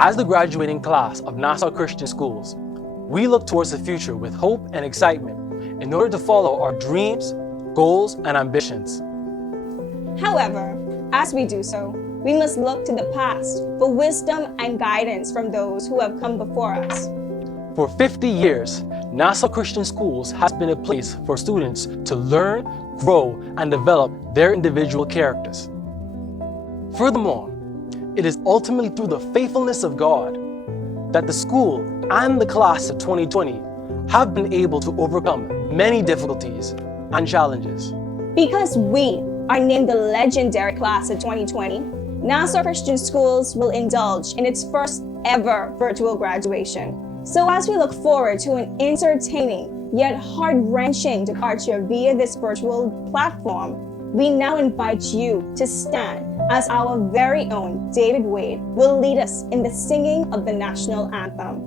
As the graduating class of Nassau Christian Schools, we look towards the future with hope and excitement in order to follow our dreams, goals, and ambitions. However, as we do so, we must look to the past for wisdom and guidance from those who have come before us. For 50 years, Nassau Christian Schools has been a place for students to learn, grow, and develop their individual characters. Furthermore, it is ultimately through the faithfulness of God that the school and the class of 2020 have been able to overcome many difficulties and challenges. Because we are named the legendary class of 2020, Nassau Christian Schools will indulge in its first ever virtual graduation. So as we look forward to an entertaining yet heart-wrenching departure via this virtual platform, we now invite you to stand as our very own David Wade will lead us in the singing of the national anthem.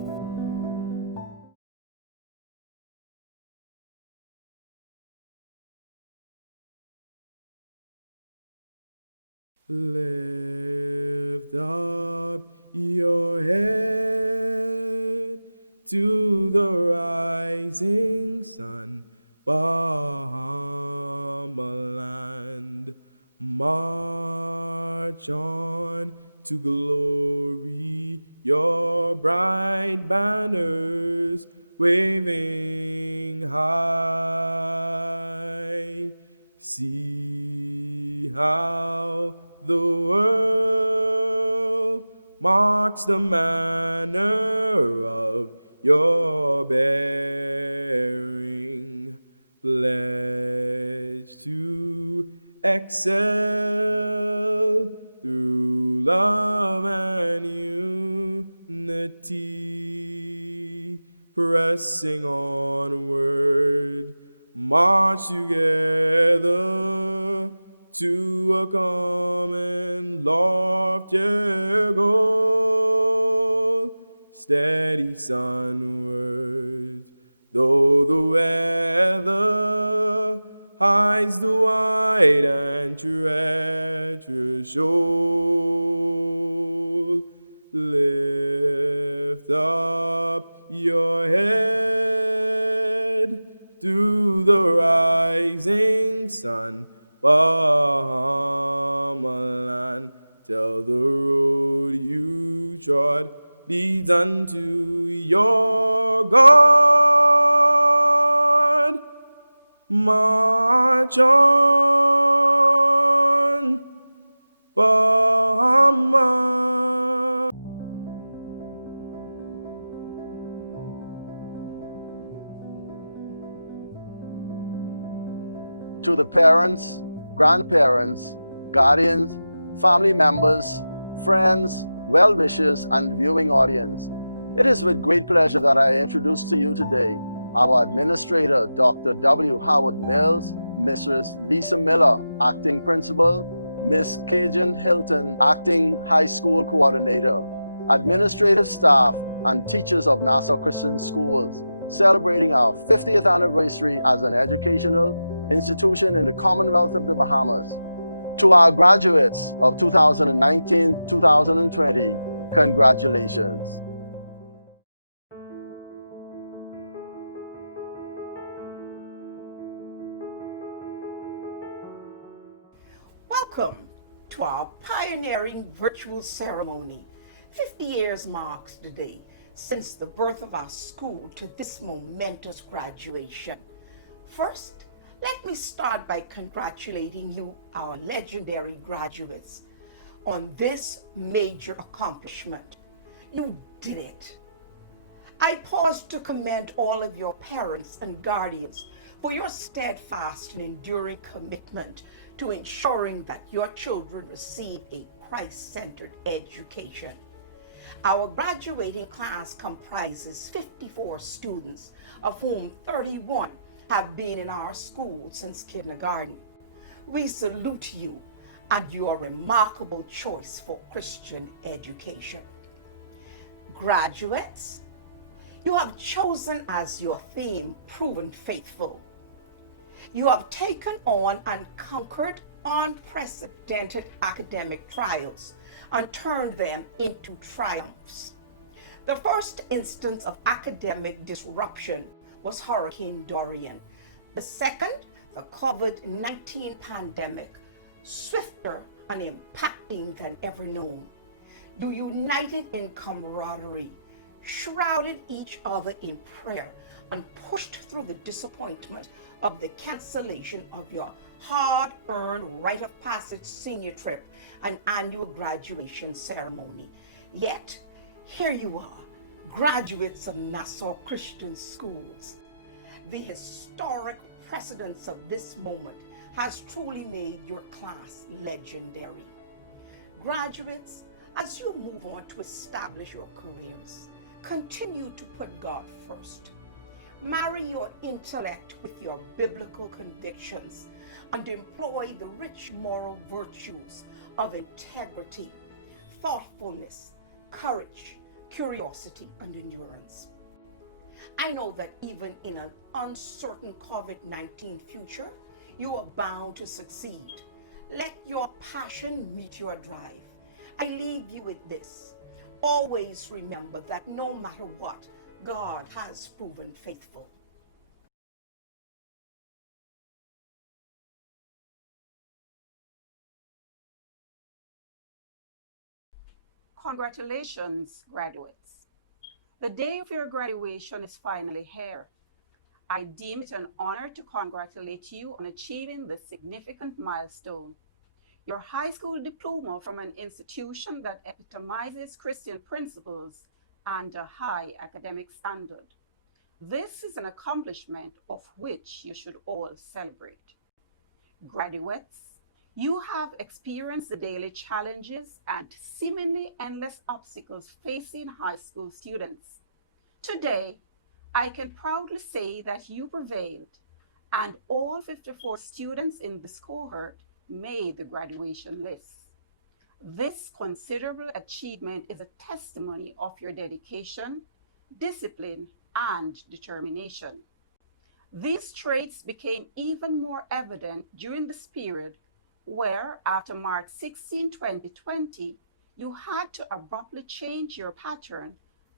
Lift up your head to the rising sun, Bahamas land. March on to glory, your bright banners waving high. See how the world marks the manner of your bearing, pledged to excel through love and unity, pressing onward, march together to a common loftier goal, steady sunward, though the weather hides the wide and treacherous shore. Lift up your head to the rising sun, Bahamas, till the road you trod leads unto your God. March on, Bahamas. To the parents, grandparents, guardians, family members, friends, well-wishers, and viewing audience. It is with great pleasure that I introduce to you today our administrator, Dr. W. Howard Mills, Mrs. Lisa Miller, acting principal, Miss Cajun Hilton, acting high school coordinator, administrative staff, and teachers of Nassau Christian Schools, celebrating our 50th anniversary as an educational institution in the Commonwealth of the Bahamas. To our graduates of 2019-2020, congratulations. Welcome to our pioneering virtual ceremony. 50 years marks the day since the birth of our school to this momentous graduation. First, let me start by congratulating you, our legendary graduates, on this major accomplishment. You did it. I pause to commend all of your parents and guardians for your steadfast and enduring commitment to ensuring that your children receive a Christ-centered education. Our graduating class comprises 54 students, of whom 31 have been in our school since kindergarten. We salute you and your remarkable choice for Christian education. Graduates, you have chosen as your theme, Proven Faithful. You have taken on and conquered unprecedented academic trials and turned them into triumphs. The first instance of academic disruption was Hurricane Dorian. The second, the COVID-19 pandemic, swifter and impacting than ever known. You united in camaraderie, shrouded each other in prayer, and pushed through the disappointment of the cancellation of your hard-earned rite of passage senior trip and annual graduation ceremony. Yet, here you are, graduates of Nassau Christian Schools. The historic precedence of this moment has truly made your class legendary. Graduates, as you move on to establish your careers, continue to put God first. Marry your intellect with your biblical convictions and employ the rich moral virtues of integrity, thoughtfulness, courage, curiosity, and endurance. I know that even in an uncertain COVID-19 future, you are bound to succeed. Let your passion meet your drive. I leave you with this. Always remember that no matter what, God has proven faithful. Congratulations, graduates. The day of your graduation is finally here. I deem it an honor to congratulate you on achieving this significant milestone. Your high school diploma from an institution that epitomizes Christian principles and a high academic standard. This is an accomplishment of which you should all celebrate. Graduates, you have experienced the daily challenges and seemingly endless obstacles facing high school students. Today, I can proudly say that you prevailed, and all 54 students in this cohort made the graduation list. This considerable achievement is a testimony of your dedication, discipline, and determination. These traits became even more evident during this period where, after March 16, 2020, you had to abruptly change your pattern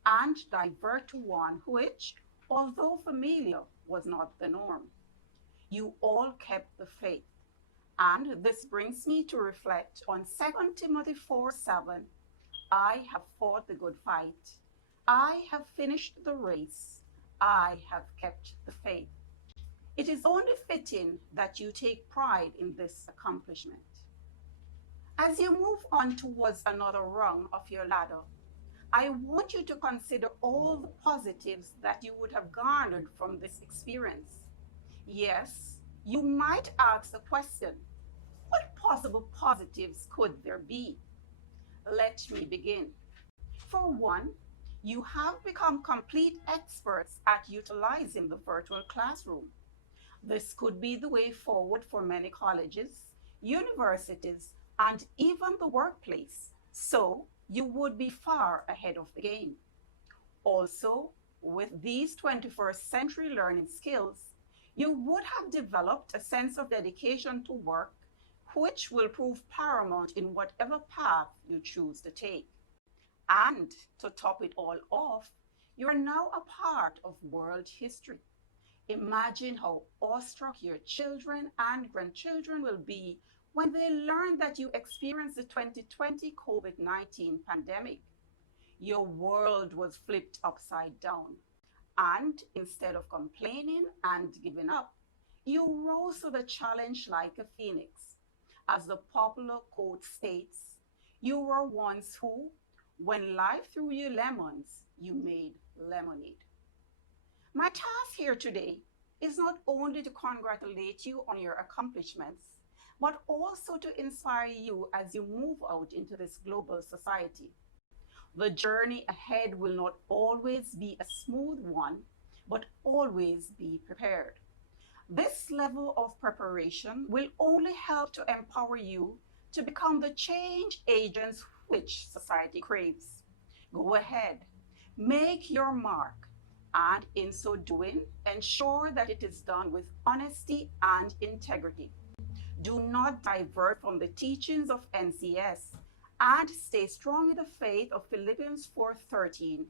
and divert to one which, although familiar, was not the norm. You all kept the faith. And this brings me to reflect on 2 Timothy 4:7. I have fought the good fight. I have finished the race. I have kept the faith. It is only fitting that you take pride in this accomplishment. As you move on towards another rung of your ladder, I want you to consider all the positives that you would have garnered from this experience. Yes, you might ask the question, what possible positives could there be? Let me begin. For one, you have become complete experts at utilizing the virtual classroom. This could be the way forward for many colleges, universities, and even the workplace. So you would be far ahead of the game. Also, with these 21st century learning skills, you would have developed a sense of dedication to work, which will prove paramount in whatever path you choose to take. And to top it all off, you are now a part of world history. Imagine how awestruck your children and grandchildren will be when they learn that you experienced the 2020 COVID-19 pandemic. Your world was flipped upside down. And instead of complaining and giving up, you rose to the challenge like a phoenix. As the popular quote states, you were once who, when life threw you lemons, you made lemonade. My task here today is not only to congratulate you on your accomplishments, but also to inspire you as you move out into this global society. The journey ahead will not always be a smooth one, but always be prepared. This level of preparation will only help to empower you to become the change agents which society craves. Go ahead, make your mark, and in so doing, ensure that it is done with honesty and integrity. Do not divert from the teachings of NCS and stay strong in the faith of Philippians 4:13.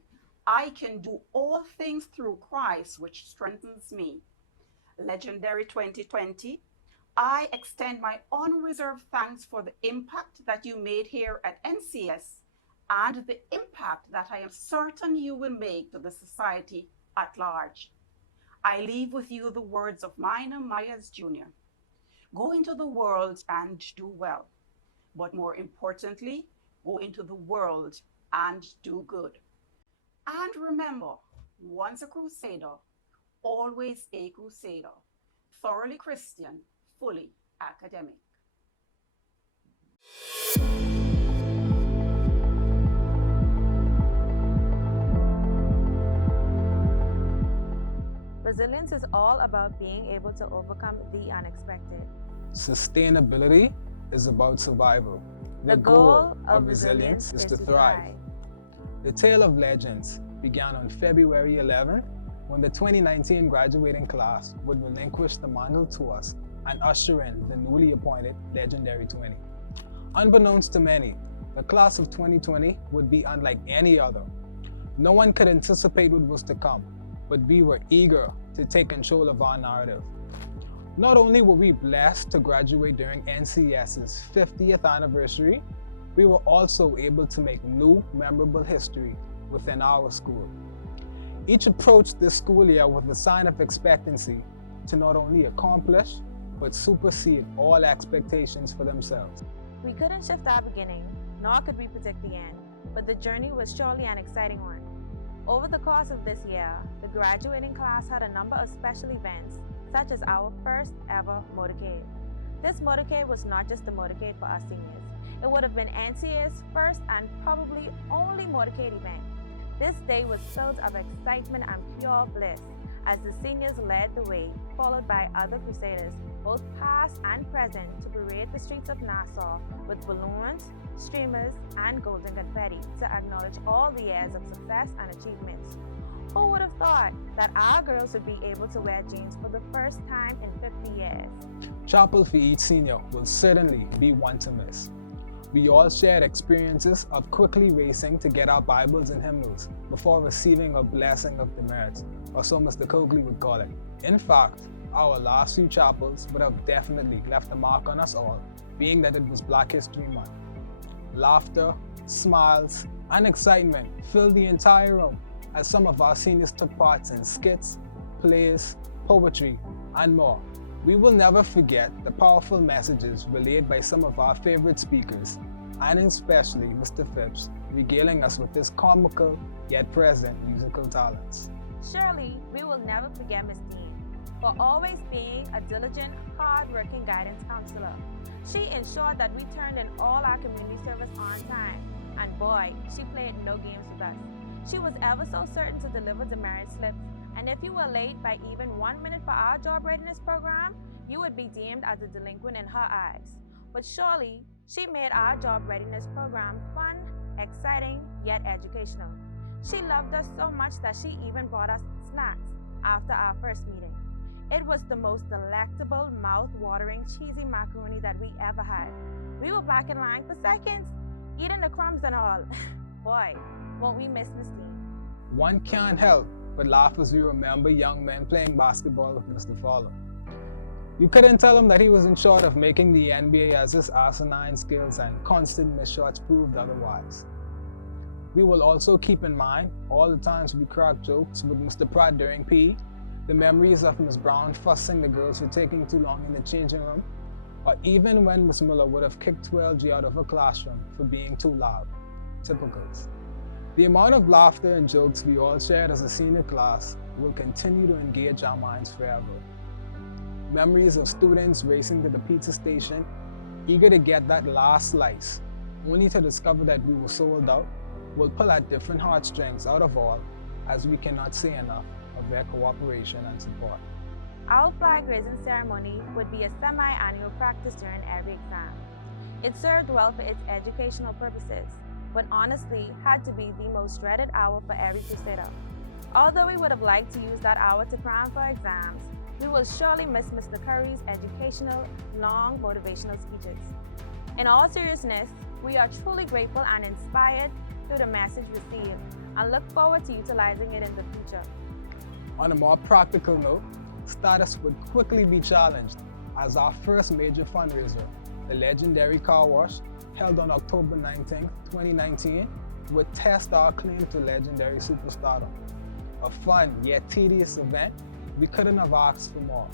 I can do all things through Christ, which strengthens me. Legendary 2020. I extend my unreserved thanks for the impact that you made here at NCS and the impact that I am certain you will make to the society at large. I leave with you the words of Minor Myers Jr. Go into the world and do well, but more importantly, go into the world and do good. And remember, once a crusader, always a crusader. Thoroughly Christian, fully academic. Resilience is all about being able to overcome the unexpected. Sustainability is about survival. The goal of resilience is to thrive. The Tale of Legends began on February 11, when the 2019 graduating class would relinquish the mantle to us and usher in the newly appointed Legendary 20. Unbeknownst to many, the class of 2020 would be unlike any other. No one could anticipate what was to come, but we were eager to take control of our narrative. Not only were we blessed to graduate during NCS's 50th anniversary, we were also able to make new, memorable history within our school. Each approached this school year with a sign of expectancy to not only accomplish, but supersede all expectations for themselves. We couldn't shift our beginning, nor could we predict the end, but the journey was surely an exciting one. Over the course of this year, the graduating class had a number of special events, such as our first ever motorcade. This motorcade was not just a motorcade for us seniors. It would have been NCA's first and probably only motorcade event. This day was filled of excitement and pure bliss as the seniors led the way, followed by other crusaders, both past and present, to parade the streets of Nassau with balloons, streamers, and golden confetti to acknowledge all the years of success and achievements. Who would have thought that our girls would be able to wear jeans for the first time in 50 years? Chapel for each senior will certainly be one to miss. We all shared experiences of quickly racing to get our Bibles and hymnals before receiving a blessing of demerit, or so Mr. Coakley would call it. In fact, our last few chapels would have definitely left a mark on us all, being that it was Black History Month. Laughter, smiles, and excitement filled the entire room as some of our seniors took part in skits, plays, poetry, and more. We will never forget the powerful messages relayed by some of our favorite speakers, and especially Mr. Phipps, regaling us with his comical yet present musical talents. Surely, we will never forget Miss Dean for always being a diligent, hard-working guidance counselor. She ensured that we turned in all our community service on time, and boy, she played no games with us. She was ever so certain to deliver demerit slips, and if you were late by even 1 minute for our job readiness program, you would be deemed as a delinquent in her eyes. But surely, she made our job readiness program fun, exciting, yet educational. She loved us so much that she even brought us snacks after our first meeting. It was the most delectable, mouth-watering, cheesy macaroni that we ever had. We were back in line for seconds, eating the crumbs and all. Boy, won't we miss Miss Dean. One can't help but laugh as we remember young men playing basketball with Mr. Fowler. You couldn't tell him that he wasn't short of making the NBA as his asinine skills and constant missed shots proved otherwise. We will also keep in mind all the times we cracked jokes with Mr. Pratt during PE, the memories of Ms. Brown fussing the girls for taking too long in the changing room, or even when Ms. Miller would have kicked 12G out of her classroom for being too loud. Typicals. The amount of laughter and jokes we all shared as a senior class will continue to engage our minds forever. Memories of students racing to the pizza station, eager to get that last slice, only to discover that we were sold out, will pull at different heartstrings out of all, as we cannot say enough of their cooperation and support. Our flag raising ceremony would be a semi-annual practice during every exam. It served well for its educational purposes, but honestly had to be the most dreaded hour for every crusader. Although we would have liked to use that hour to cram for exams, we will surely miss Mr. Curry's educational, long motivational speeches. In all seriousness, We are truly grateful and inspired through the message received and look forward to utilizing it in the future. On a more practical note, status would quickly be challenged as our first major fundraiser, the legendary car wash, held on October 19, 2019, would test our claim to legendary superstardom. A fun yet tedious event, we couldn't have asked for more.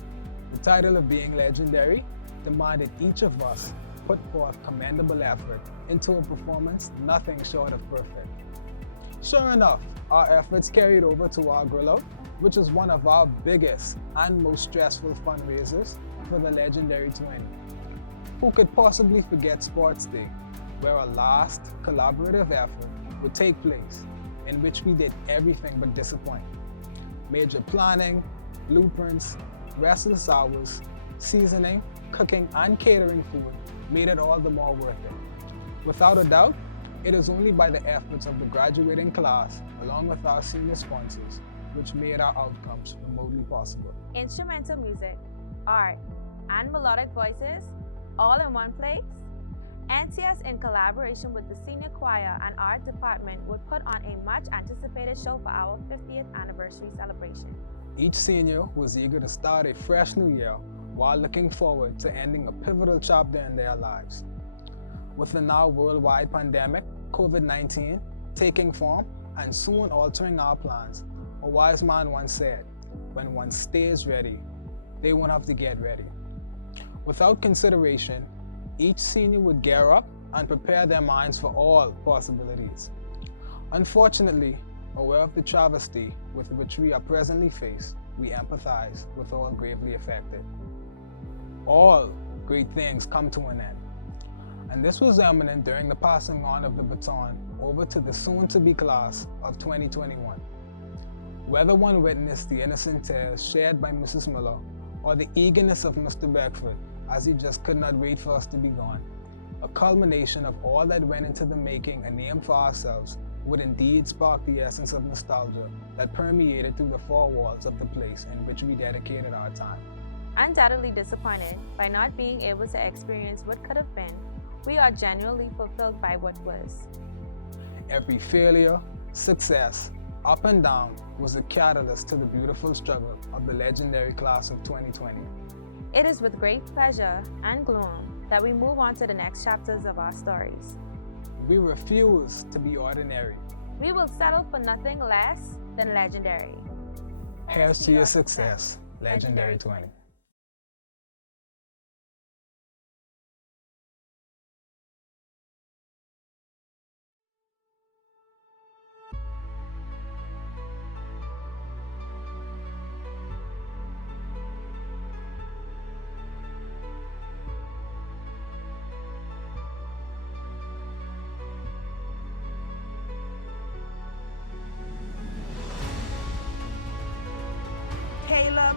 The title of being legendary demanded each of us put forth commendable effort into a performance nothing short of perfect. Sure enough, our efforts carried over to our grill out, which is one of our biggest and most stressful fundraisers for the legendary 20. Who could possibly forget Sports Day, where a last collaborative effort would take place in which we did everything but disappoint. Major planning, blueprints, restless hours, seasoning, cooking, and catering food made it all the more worth it. Without a doubt, it is only by the efforts of the graduating class, along with our senior sponsors, which made our outcomes remotely possible. Instrumental music, art, and melodic voices, all in one place? NTS, in collaboration with the senior choir and art department, would put on a much anticipated show for our 50th anniversary celebration. Each senior was eager to start a fresh new year while looking forward to ending a pivotal chapter in their lives. With the now worldwide pandemic, COVID-19, taking form and soon altering our plans, a wise man once said, when one stays ready, they won't have to get ready. Without consideration, each senior would gear up and prepare their minds for all possibilities. Unfortunately, aware of the travesty with which we are presently faced, we empathize with all gravely affected. All great things come to an end, and this was eminent during the passing on of the baton over to the soon-to-be class of 2021. Whether one witnessed the innocent tears shared by Mrs. Miller or the eagerness of Mr. Beckford as he just could not wait for us to be gone, a culmination of all that went into the making a name for ourselves would indeed spark the essence of nostalgia that permeated through the four walls of the place in which we dedicated our time. Undoubtedly disappointed by not being able to experience what could have been, we are genuinely fulfilled by what was. Every failure, success, up and down was a catalyst to the beautiful struggle of the legendary class of 2020. It is with great pleasure and gloom that we move on to the next chapters of our stories. We refuse to be ordinary. We will settle for nothing less than legendary. Here's to your success, Legendary 20.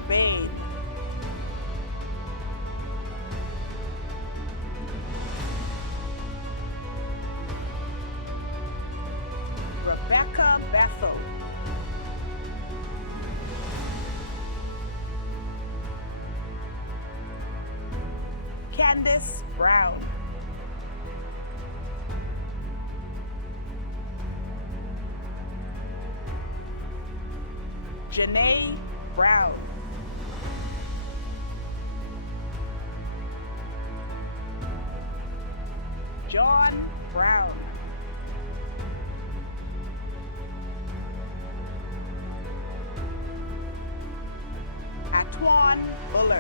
Bain. Rebecca Bethel. Candace Brown. Janae Brown. John Brown. Atwan Bullard.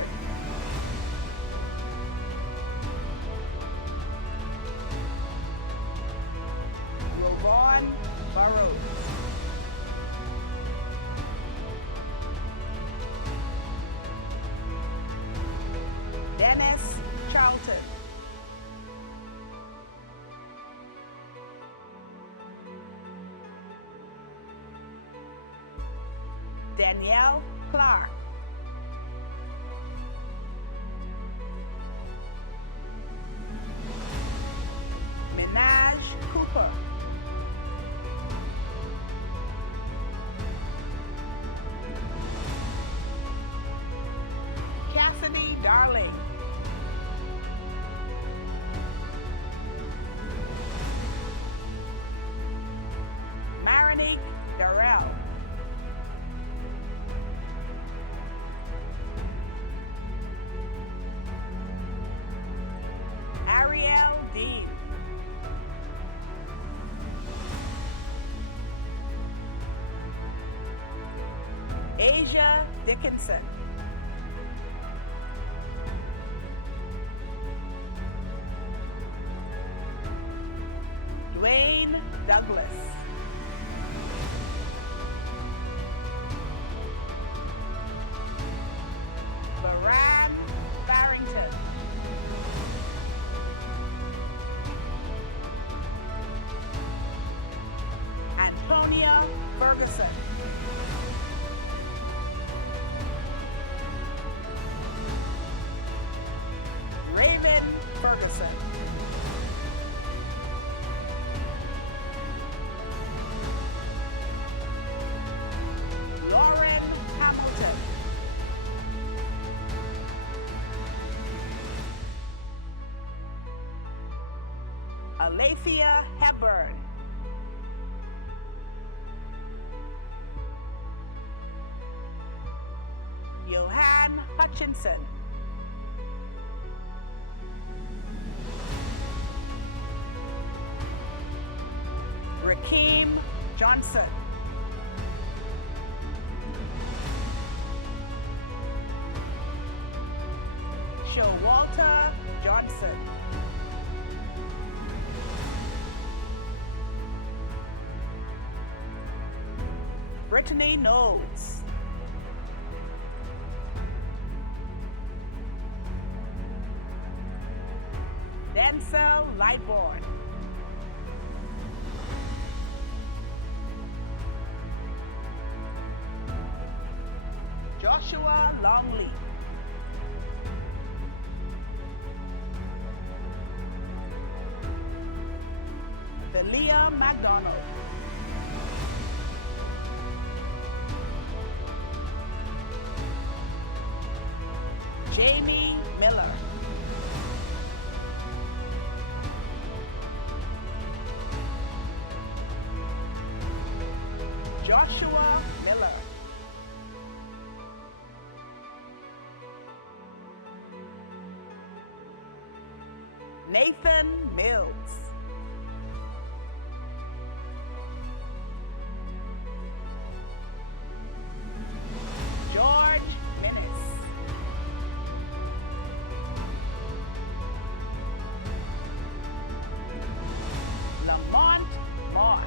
Ron Burrows. Dennis Charlton. Danielle Clark. Minaj Cooper. Cassidy Darling. Asia Dickinson. Dwayne Douglas. Baran Barrington. Antonia Ferguson. Raven Ferguson. Lauren Hamilton. Alethea Hepburn. Johan Hutchinson. Rakeem Johnson. Showalter Johnson. Brittany Knowles. Denzel Lightbourne. Joshua Longley. Thelia MacDonald. Jamie Miller. Joshua Miller. Nathan Mills. George Minnis. Lamont Moss.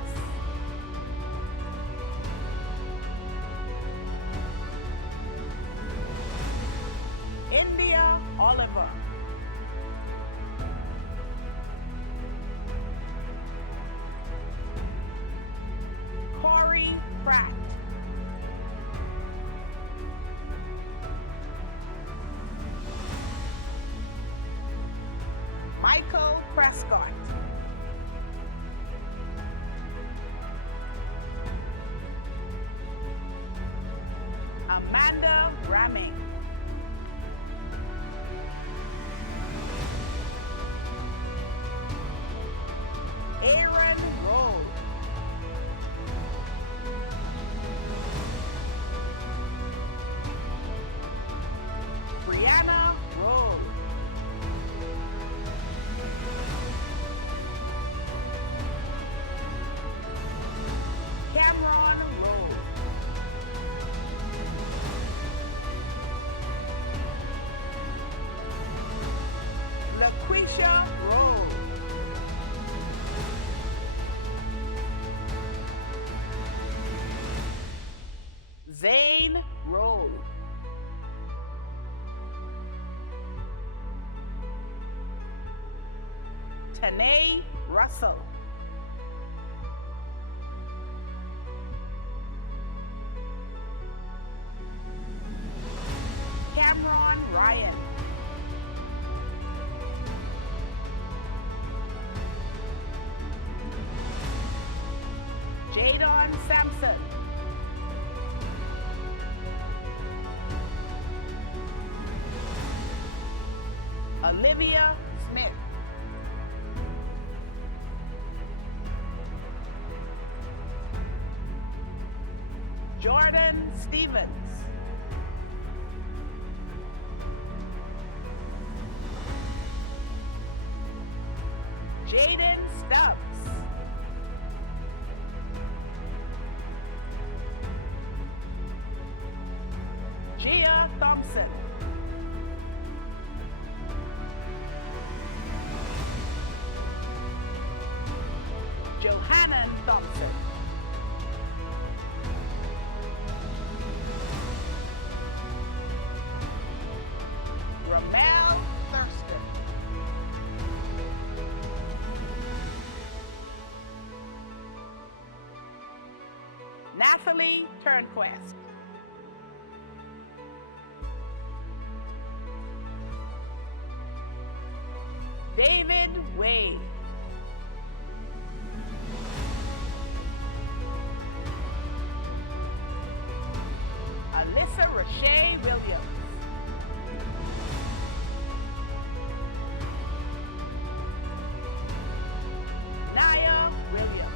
India Oliver. Corey Pratt. Michael Prescott. Amanda Ramming. Aaron Rowe. Brianna Rowe. Cameron Rowe. LaQuisha Rowe. Zane Rowe. Tanae Russell. Cameron Ryan. Jadon Sampson. Olivia Smith. Jordan Stevens. Jaden Stubbs. Thompson. Johanna Thompson. Ramel Thurston. Natalie Turnquest. David Wade. Alyssa Rashay Williams. Naya Williams.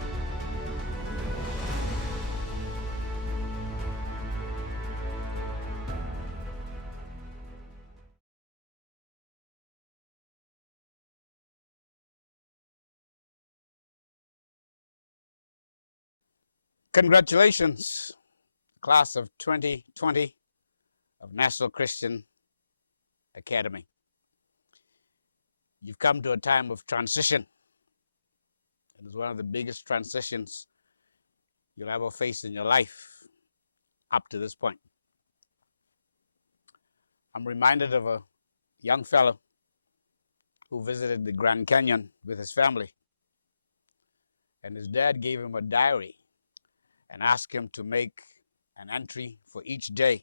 Congratulations, class of 2020 of Nassau Christian Academy. You've come to a time of transition. It is one of the biggest transitions you'll ever face in your life up to this point. I'm reminded of a young fellow who visited the Grand Canyon with his family, and his dad gave him a diary and asked him to make an entry for each day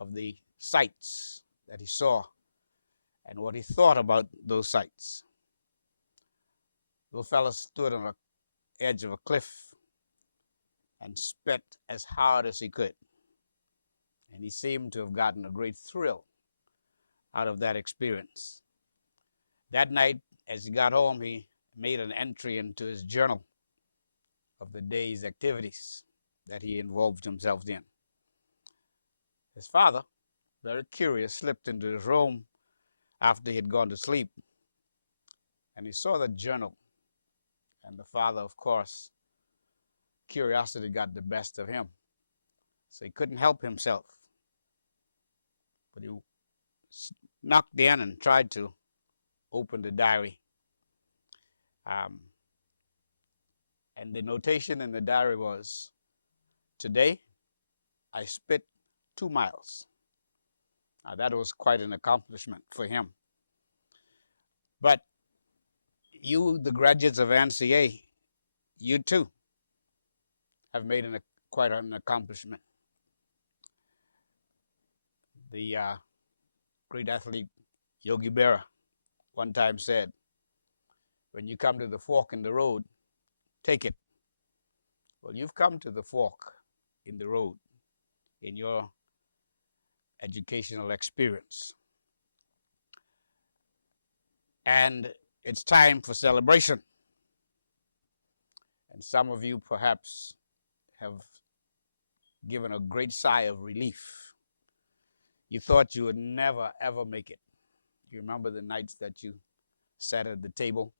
of the sights that he saw and what he thought about those sights. Little fella stood on the edge of a cliff and spit as hard as he could. And he seemed to have gotten a great thrill out of that experience. That night, as he got home, he made an entry into his journal of the day's activities that he involved himself in. His father, very curious, slipped into his room after he had gone to sleep, and he saw the journal. And the father, of course, curiosity got the best of him, so he couldn't help himself. But he knocked in and tried to open the diary. And the notation in the diary was, "Today, I spit 2 miles." Now, that was quite an accomplishment for him. But you, the graduates of NCA, you too have made quite an accomplishment. The great athlete Yogi Berra one time said, "When you come to the fork in the road, take it." Well, you've come to the fork in the road in your educational experience. And it's time for celebration. And some of you perhaps have given a great sigh of relief. You thought you would never, ever make it. You remember the nights that you sat at the table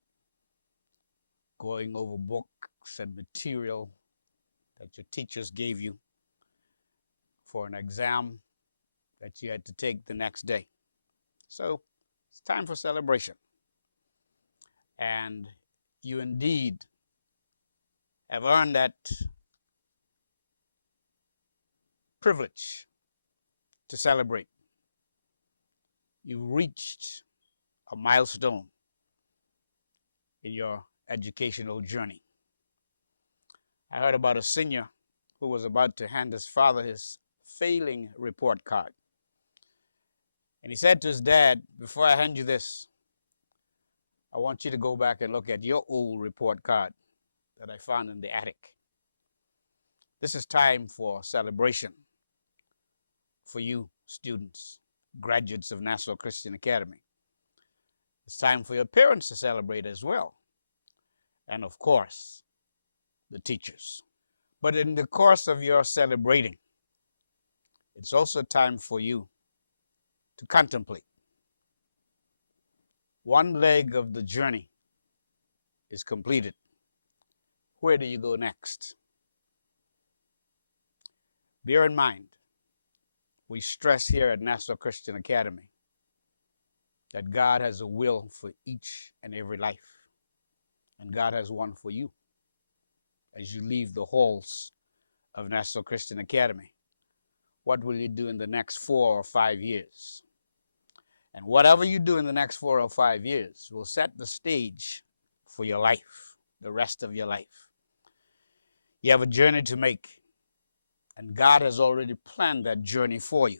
going over books and material that your teachers gave you for an exam that you had to take the next day. So it's time for celebration. And you indeed have earned that privilege to celebrate. You reached a milestone in your educational journey. I heard about a senior who was about to hand his father his failing report card. And he said to his dad, "Before I hand you this, I want you to go back and look at your old report card that I found in the attic." This is time for celebration for you students, graduates of Nassau Christian Academy. It's time for your parents to celebrate as well. And of course, the teachers. But in the course of your celebrating, it's also time for you to contemplate. One leg of the journey is completed. Where do you go next? Bear in mind, we stress here at Nassau Christian Academy that God has a will for each and every life. And God has one for you as you leave the halls of Nassau Christian Academy. What will you do in the next 4 or 5 years? And whatever you do in the next 4 or 5 years will set the stage for your life, the rest of your life. You have a journey to make, and God has already planned that journey for you.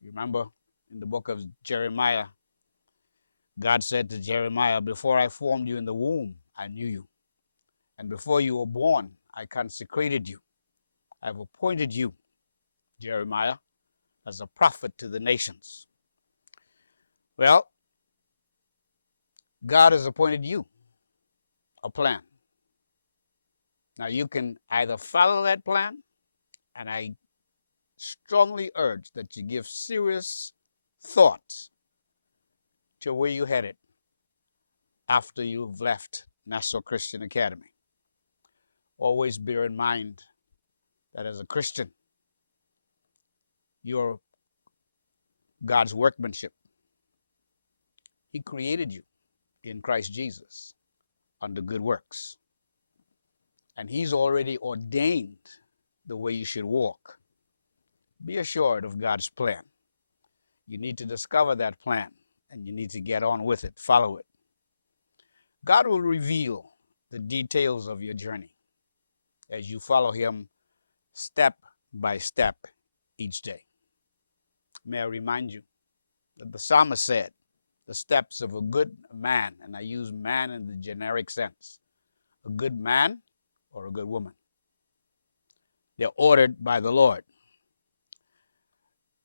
You remember in the book of Jeremiah, God said to Jeremiah, "Before I formed you in the womb, I knew you. And before you were born, I consecrated you. I've appointed you," Jeremiah, "as a prophet to the nations." Well, God has appointed you a plan. Now you can either follow that plan, and I strongly urge that you give serious thought to where you're headed after you've left Nassau Christian Academy. Always bear in mind that as a Christian, you're God's workmanship. He created you in Christ Jesus unto good works. And He's already ordained the way you should walk. Be assured of God's plan. You need to discover that plan, and you need to get on with it, follow it. God will reveal the details of your journey as you follow Him step by step each day. May I remind you that the psalmist said, the steps of a good man, and I use man in the generic sense, a good man or a good woman, they're ordered by the Lord.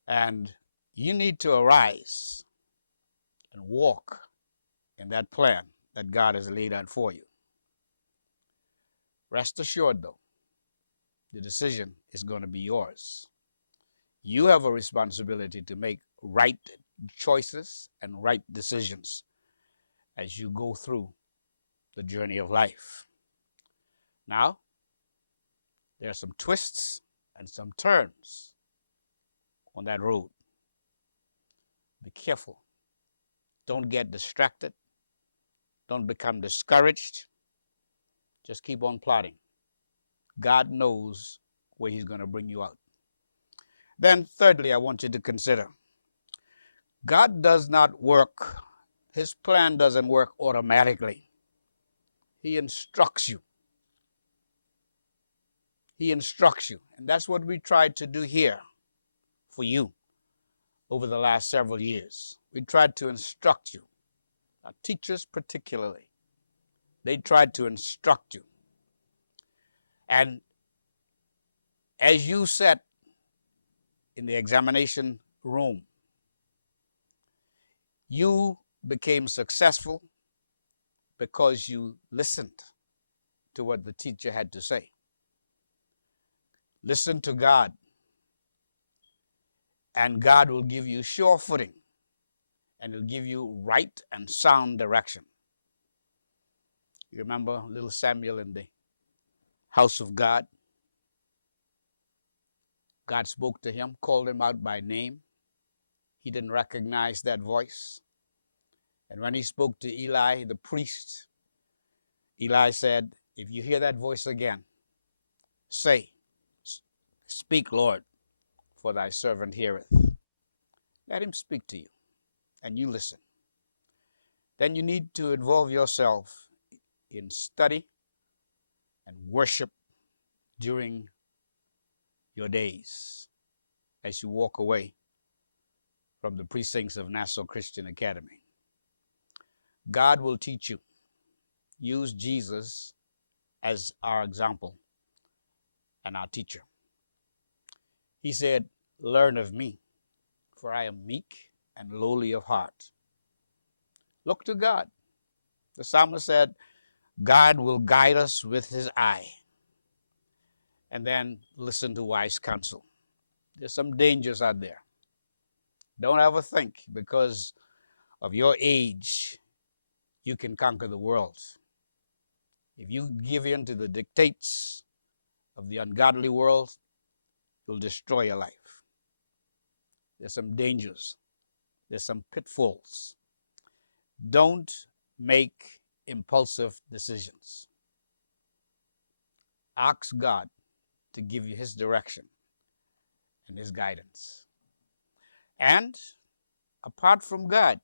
And you need to arise and walk in that plan that God has laid out for you. Rest assured, though, the decision is going to be yours. You have a responsibility to make right choices and right decisions as you go through the journey of life. Now, there are some twists and some turns on that road. Be careful. Don't get distracted. Don't become discouraged. Just keep on plodding. God knows where He's going to bring you out. Then, thirdly, I want you to consider, God does not work, His plan doesn't work automatically. He instructs you. He instructs you. And that's what we tried to do here for you over the last several years. We tried to instruct you. Our teachers particularly, they tried to instruct you. And as you sat in the examination room, you became successful because you listened to what the teacher had to say. Listen to God, and God will give you sure footing, and He'll give you right and sound direction. You remember little Samuel in the house of God? God spoke to him, called him out by name. He didn't recognize that voice. And when He spoke to Eli, the priest, Eli said, "If you hear that voice again, say, 'Speak, Lord, for thy servant heareth.'" Let Him speak to you, and you listen. Then you need to involve yourself in study and worship during your days as you walk away from the precincts of Nassau Christian Academy. God will teach you. Use Jesus as our example and our teacher. He said, "Learn of me, for I am meek and lowly of heart." Look to God. The psalmist said, God will guide us with His eye. And then listen to wise counsel. There's some dangers out there. Don't ever think because of your age you can conquer the world. If you give in to the dictates of the ungodly world, you'll destroy your life. There's some dangers. There's some pitfalls. Don't make impulsive decisions. Ask God to give you his direction and his guidance. And apart from God,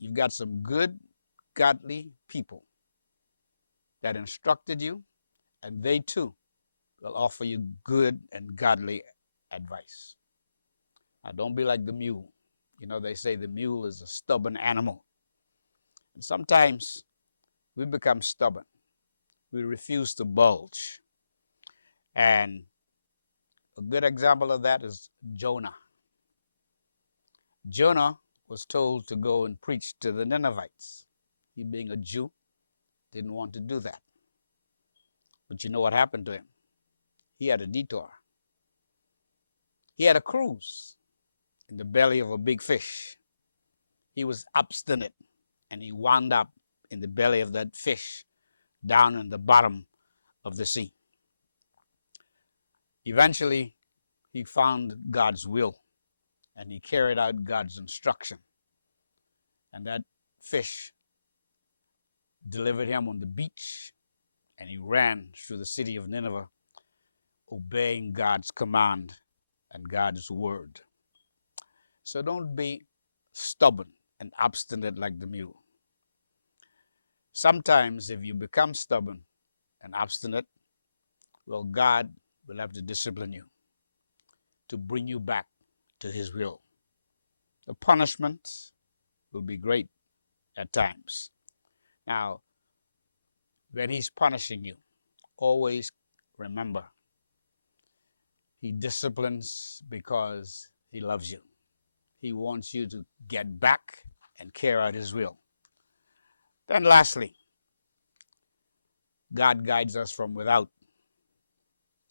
you've got some good, godly people that instructed you, and they too will offer you good and godly advice. Now, don't be like the mule. You know, they say the mule is a stubborn animal. And sometimes we become stubborn. We refuse to bulge. And a good example of that is Jonah. Jonah was told to go and preach to the Ninevites. He, being a Jew, didn't want to do that. But you know what happened to him? He had a detour. He had a cruise in the belly of a big fish. He was obstinate, and he wound up in the belly of that fish, down in the bottom of the sea. Eventually, he found God's will, and he carried out God's instruction. And that fish delivered him on the beach, and he ran through the city of Nineveh, obeying God's command and God's word. So don't be stubborn and obstinate like the mule. Sometimes if you become stubborn and obstinate, well, God will have to discipline you to bring you back to his will. The punishment will be great at times. Now, when he's punishing you, always remember, he disciplines because he loves you. He wants you to get back and carry out his will. Then lastly, God guides us from without.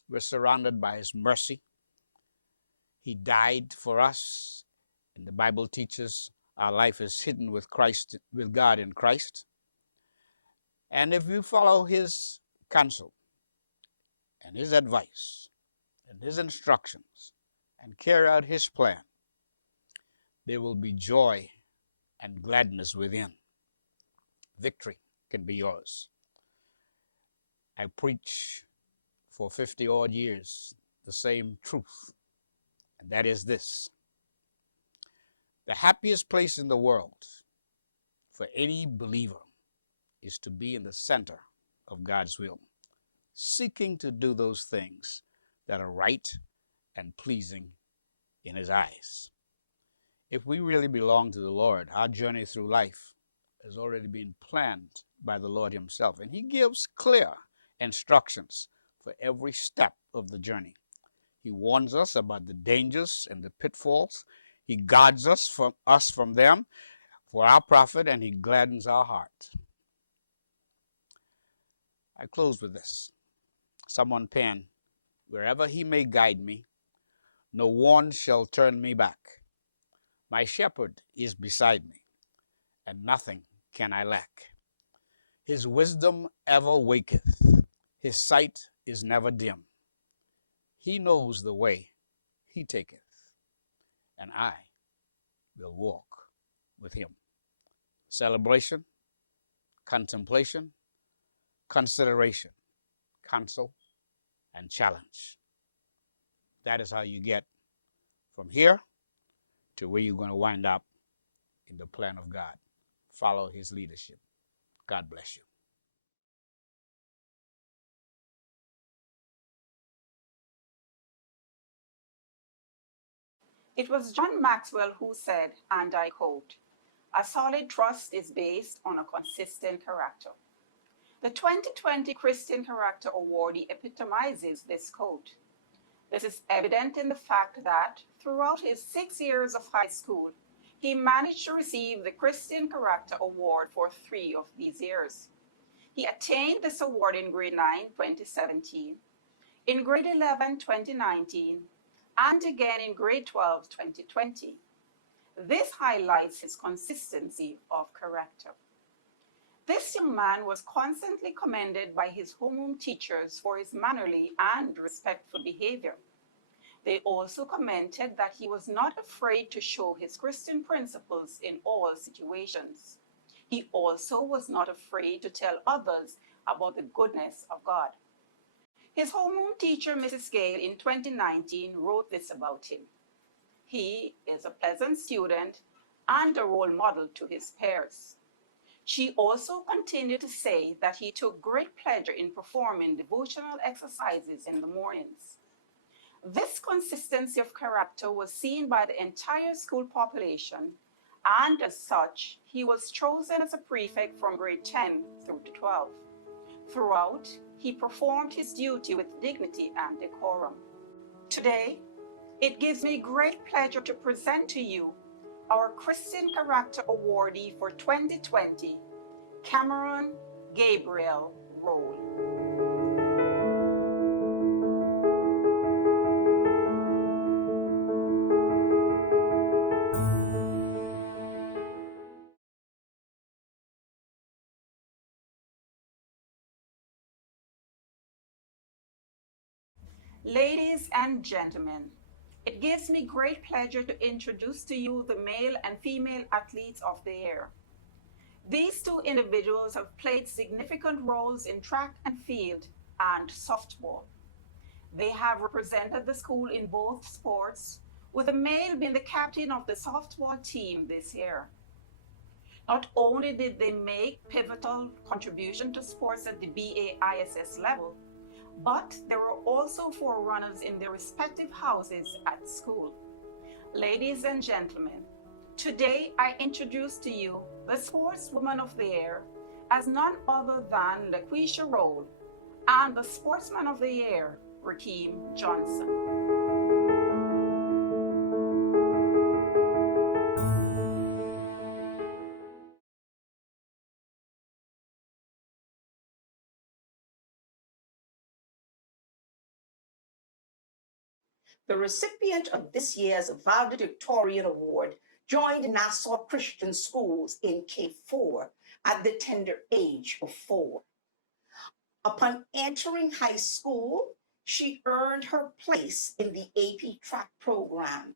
We're surrounded by his mercy. He died for us, and the Bible teaches our life is hidden with Christ, with God in Christ. And if we follow his counsel and his advice and his instructions and carry out his plan, there will be joy and gladness within. Victory can be yours. I preach for 50 odd years the same truth, and that is this: the happiest place in the world for any believer is to be in the center of God's will, seeking to do those things that are right and pleasing in his eyes. If we really belong to the Lord, our journey through life has already been planned by the Lord himself, and he gives clear instructions for every step of the journey. He warns us about the dangers and the pitfalls. He guards us from them for our profit, and he gladdens our heart. I close with this. Someone penned, "Wherever he may guide me, no one shall turn me back. My shepherd is beside me, and nothing can I lack. His wisdom ever waketh, his sight is never dim. He knows the way he taketh, and I will walk with him." Celebration, contemplation, consideration, counsel, and challenge. That is how you get from here to where you're going to wind up in the plan of God. Follow his leadership. God bless you. It was John Maxwell who said, and I quote, "A solid trust is based on a consistent character." The 2020 Christian Character Awardee epitomizes this quote. This is evident in the fact that throughout his 6 years of high school, he managed to receive the Christian Character Award for 3 of these years. He attained this award in grade 9, 2017, in grade 11, 2019, and again in grade 12, 2020. This highlights his consistency of character. This young man was constantly commended by his homeroom teachers for his mannerly and respectful behavior. They also commented that he was not afraid to show his Christian principles in all situations. He also was not afraid to tell others about the goodness of God. His homeroom teacher, Mrs. Gale, in 2019 wrote this about him. He is a pleasant student and a role model to his peers. She also continued to say that he took great pleasure in performing devotional exercises in the mornings. This consistency of character was seen by the entire school population, and as such, he was chosen as a prefect from grade 10 through to 12. Throughout, he performed his duty with dignity and decorum. Today, it gives me great pleasure to present to you our Christian Character Awardee for 2020, Cameron Gabriel Roll. Ladies and gentlemen, it gives me great pleasure to introduce to you the male and female athletes of the year. These two individuals have played significant roles in track and field and softball. They have represented the school in both sports, with the male being the captain of the softball team this year. Not only did they make pivotal contribution to sports at the BAISS level, but there were also forerunners in their respective houses at school. Ladies and gentlemen, today I introduce to you the Sportswoman of the Year as none other than LaQuisha Roll and the Sportsman of the Year, Rakeem Johnson. The recipient of this year's Valedictorian Award joined Nassau Christian Schools in K4 at the tender age of 4. Upon entering high school, she earned her place in the AP track program.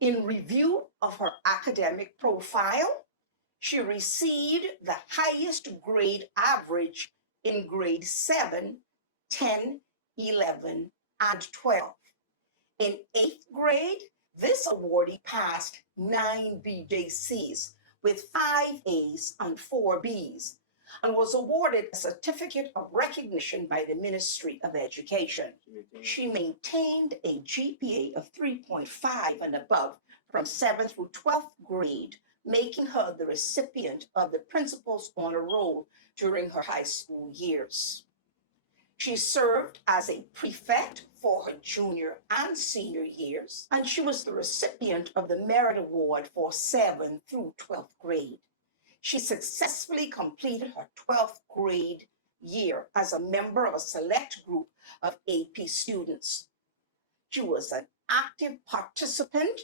In review of her academic profile, she received the highest grade average in grade 7, 10, 11, and 12. In 8th grade, this awardee passed 9 BJCs with 5 A's and 4 B's and was awarded a certificate of recognition by the Ministry of Education. She maintained a GPA of 3.5 and above from 7th through 12th grade, making her the recipient of the Principal's Honor Roll during her high school years. She served as a prefect for her junior and senior years, and she was the recipient of the Merit Award for 7th through 12th grade. She successfully completed her 12th grade year as a member of a select group of AP students. She was an active participant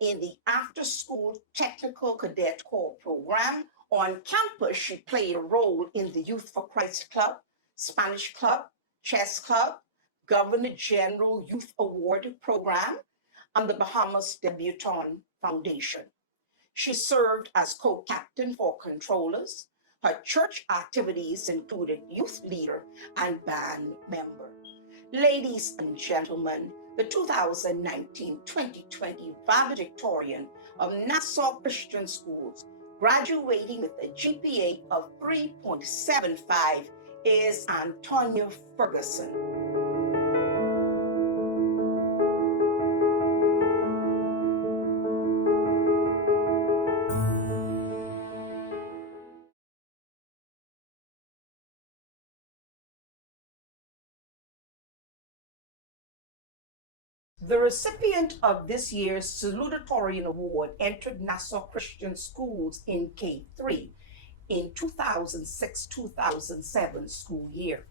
in the after-school technical cadet corps program. On campus, she played a role in the Youth for Christ Club, Spanish Club, Chess Club, Governor General Youth Award Program, and the Bahamas Debutante Foundation. She served as co-captain for controllers. Her church activities included youth leader and band member. Ladies and gentlemen, the 2019-2020 valedictorian of Nassau Christian Schools, graduating with a GPA of 3.75, is Antonia Ferguson. The recipient of this year's Salutatorian Award entered Nassau Christian Schools in K3 in 2006-2007 school year.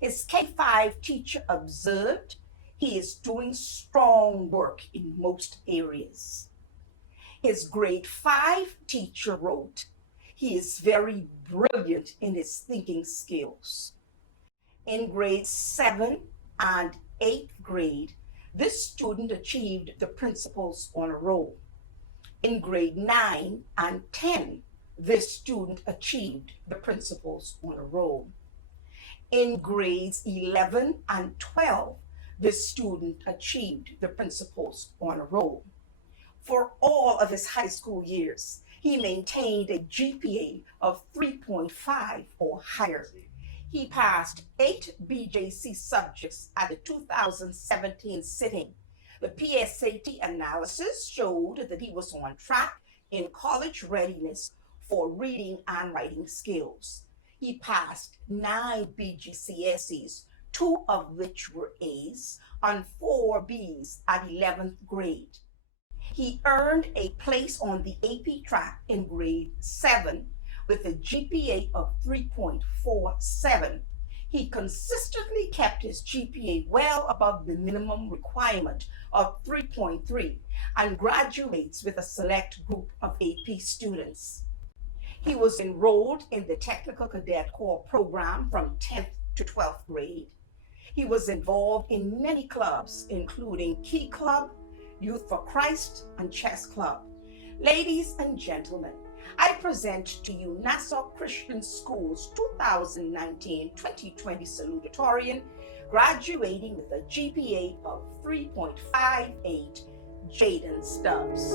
His K5 teacher observed he is doing strong work in most areas. His grade 5 teacher wrote, he is very brilliant in his thinking skills. In grade 7 and 8th grade, This student achieved the principal's honor roll. In grade 9 and 10, this student achieved the principal's honor roll. In grades 11 and 12, this student achieved the principal's honor roll. For all of his high school years, he maintained a GPA of 3.5 or higher. He passed 8 BJC subjects at the 2017 sitting. The PSAT analysis showed that he was on track in college readiness for reading and writing skills. He passed 9 BGCSEs, 2 of which were A's, and 4 B's at 11th grade. He earned a place on the AP track in grade 7 with a GPA of 3.47. He consistently kept his GPA well above the minimum requirement of 3.3 and graduates with a select group of AP students. He was enrolled in the Technical Cadet Corps program from 10th to 12th grade. He was involved in many clubs, including Key Club, Youth for Christ, and Chess Club. Ladies and gentlemen, I present to you Nassau Christian Schools 2019-2020 salutatorian, graduating with a GPA of 3.58, Jaden Stubbs.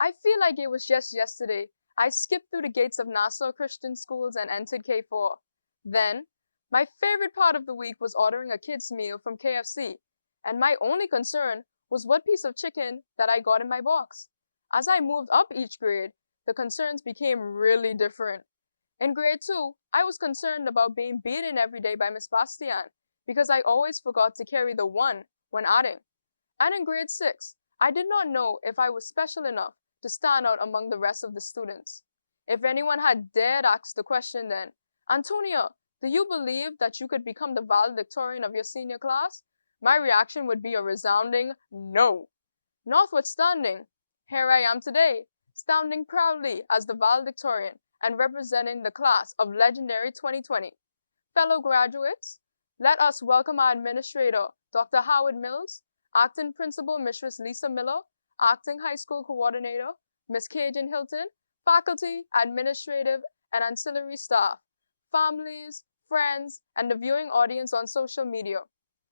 I feel like it was just yesterday. I skipped through the gates of Nassau Christian Schools and entered K4. Then, my favorite part of the week was ordering a kid's meal from KFC, and my only concern was what piece of chicken that I got in my box. As I moved up each grade, the concerns became really different. In grade 2, I was concerned about being beaten every day by Miss Bastian because I always forgot to carry the 1 when adding. And in grade 6, I did not know if I was special enough to stand out among the rest of the students. If anyone had dared ask the question then, Antonia, do you believe that you could become the valedictorian of your senior class? My reaction would be a resounding no. Notwithstanding, here I am today, standing proudly as the valedictorian and representing the class of Legendary 2020. Fellow graduates, let us welcome our administrator, Dr. Howard Mills, acting principal, Mistress Lisa Miller, acting high school coordinator, Ms. Cajun Hilton, faculty, administrative, and ancillary staff, families, friends, and the viewing audience on social media.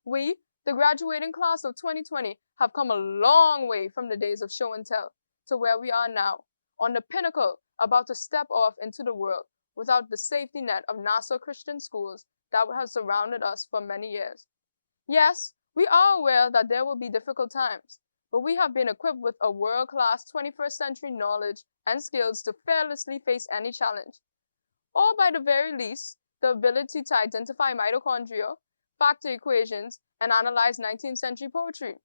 We, the graduating class of 2020, have come a long way from the days of show and tell to where we are now, on the pinnacle, about to step off into the world without the safety net of Nassau Christian Schools that has surrounded us for many years. Yes, we are aware that there will be difficult times, but we have been equipped with a world-class 21st century knowledge and skills to fearlessly face any challenge. Or by the very least, the ability to identify mitochondria, factor equations, and analyze 19th century poetry.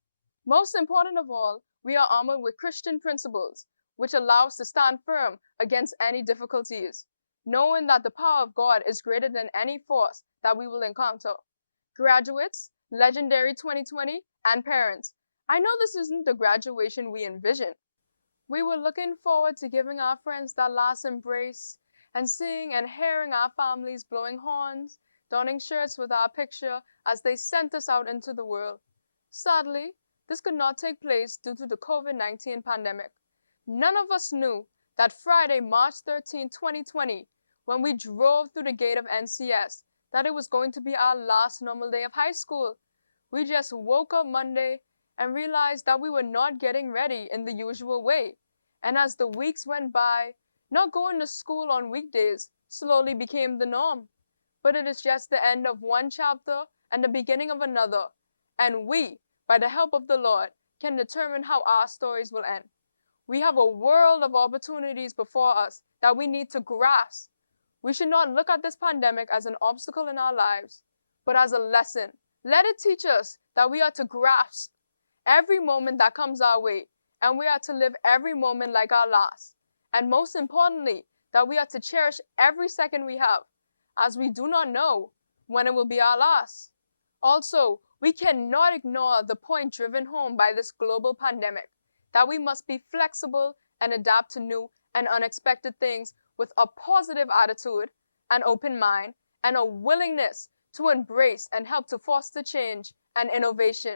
Most important of all, we are armored with Christian principles, which allow us to stand firm against any difficulties, knowing that the power of God is greater than any force that we will encounter. Graduates, Legendary 2020, and parents, I know this isn't the graduation we envisioned. We were looking forward to giving our friends that last embrace and seeing and hearing our families blowing horns, donning shirts with our picture as they sent us out into the world. Sadly, this could not take place due to the COVID-19 pandemic. None of us knew that Friday, March 13, 2020, when we drove through the gate of NCS, that it was going to be our last normal day of high school. We just woke up Monday and realized that we were not getting ready in the usual way. And as the weeks went by, not going to school on weekdays slowly became the norm. But it is just the end of one chapter and the beginning of another. And we, by the help of the Lord, can determine how our stories will end. We have a world of opportunities before us that we need to grasp. We should not look at this pandemic as an obstacle in our lives, but as a lesson. Let it teach us that we are to grasp every moment that comes our way, and we are to live every moment like our last. And most importantly, that we are to cherish every second we have, as we do not know when it will be our last. Also, we cannot ignore the point driven home by this global pandemic that we must be flexible and adapt to new and unexpected things with a positive attitude, an open mind, and a willingness to embrace and help to foster change and innovation.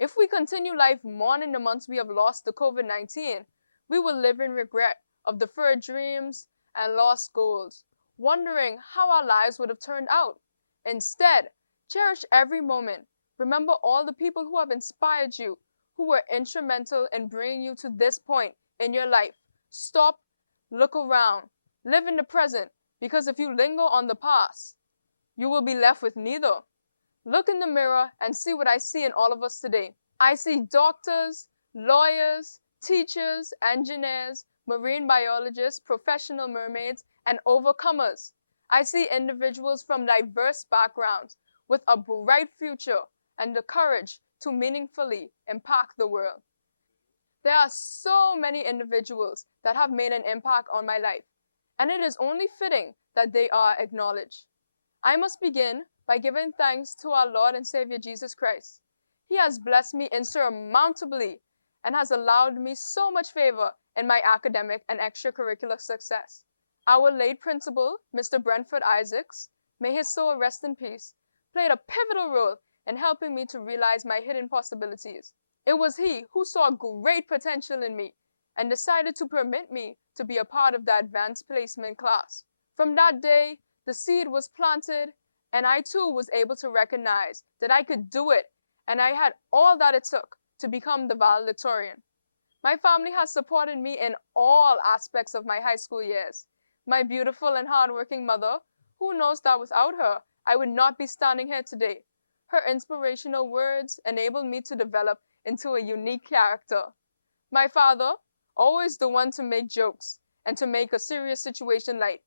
If we continue life mourning the months we have lost to COVID-19, we will live in regret of deferred dreams and lost goals, wondering how our lives would have turned out. Instead, cherish every moment. Remember all the people who have inspired you, who were instrumental in bringing you to this point in your life. Stop, look around, live in the present, because if you linger on the past, you will be left with neither. Look in the mirror and see what I see in all of us today. I see doctors, lawyers, teachers, engineers, marine biologists, professional mermaids, and overcomers. I see individuals from diverse backgrounds with a bright future and the courage to meaningfully impact the world. There are so many individuals that have made an impact on my life, and it is only fitting that they are acknowledged. I must begin by giving thanks to our Lord and Savior Jesus Christ. He has blessed me insurmountably and has allowed me so much favor in my academic and extracurricular success. Our late principal, Mr. Brentford Isaacs, may his soul rest in peace, played a pivotal role in helping me to realize my hidden possibilities. It was he who saw great potential in me and decided to permit me to be a part of the advanced placement class. From that day, the seed was planted, and I too was able to recognize that I could do it, and I had all that it took to become the valedictorian. My family has supported me in all aspects of my high school years. My beautiful and hardworking mother, who knows that without her, I would not be standing here today. Her inspirational words enabled me to develop into a unique character. My father, always the one to make jokes and to make a serious situation light.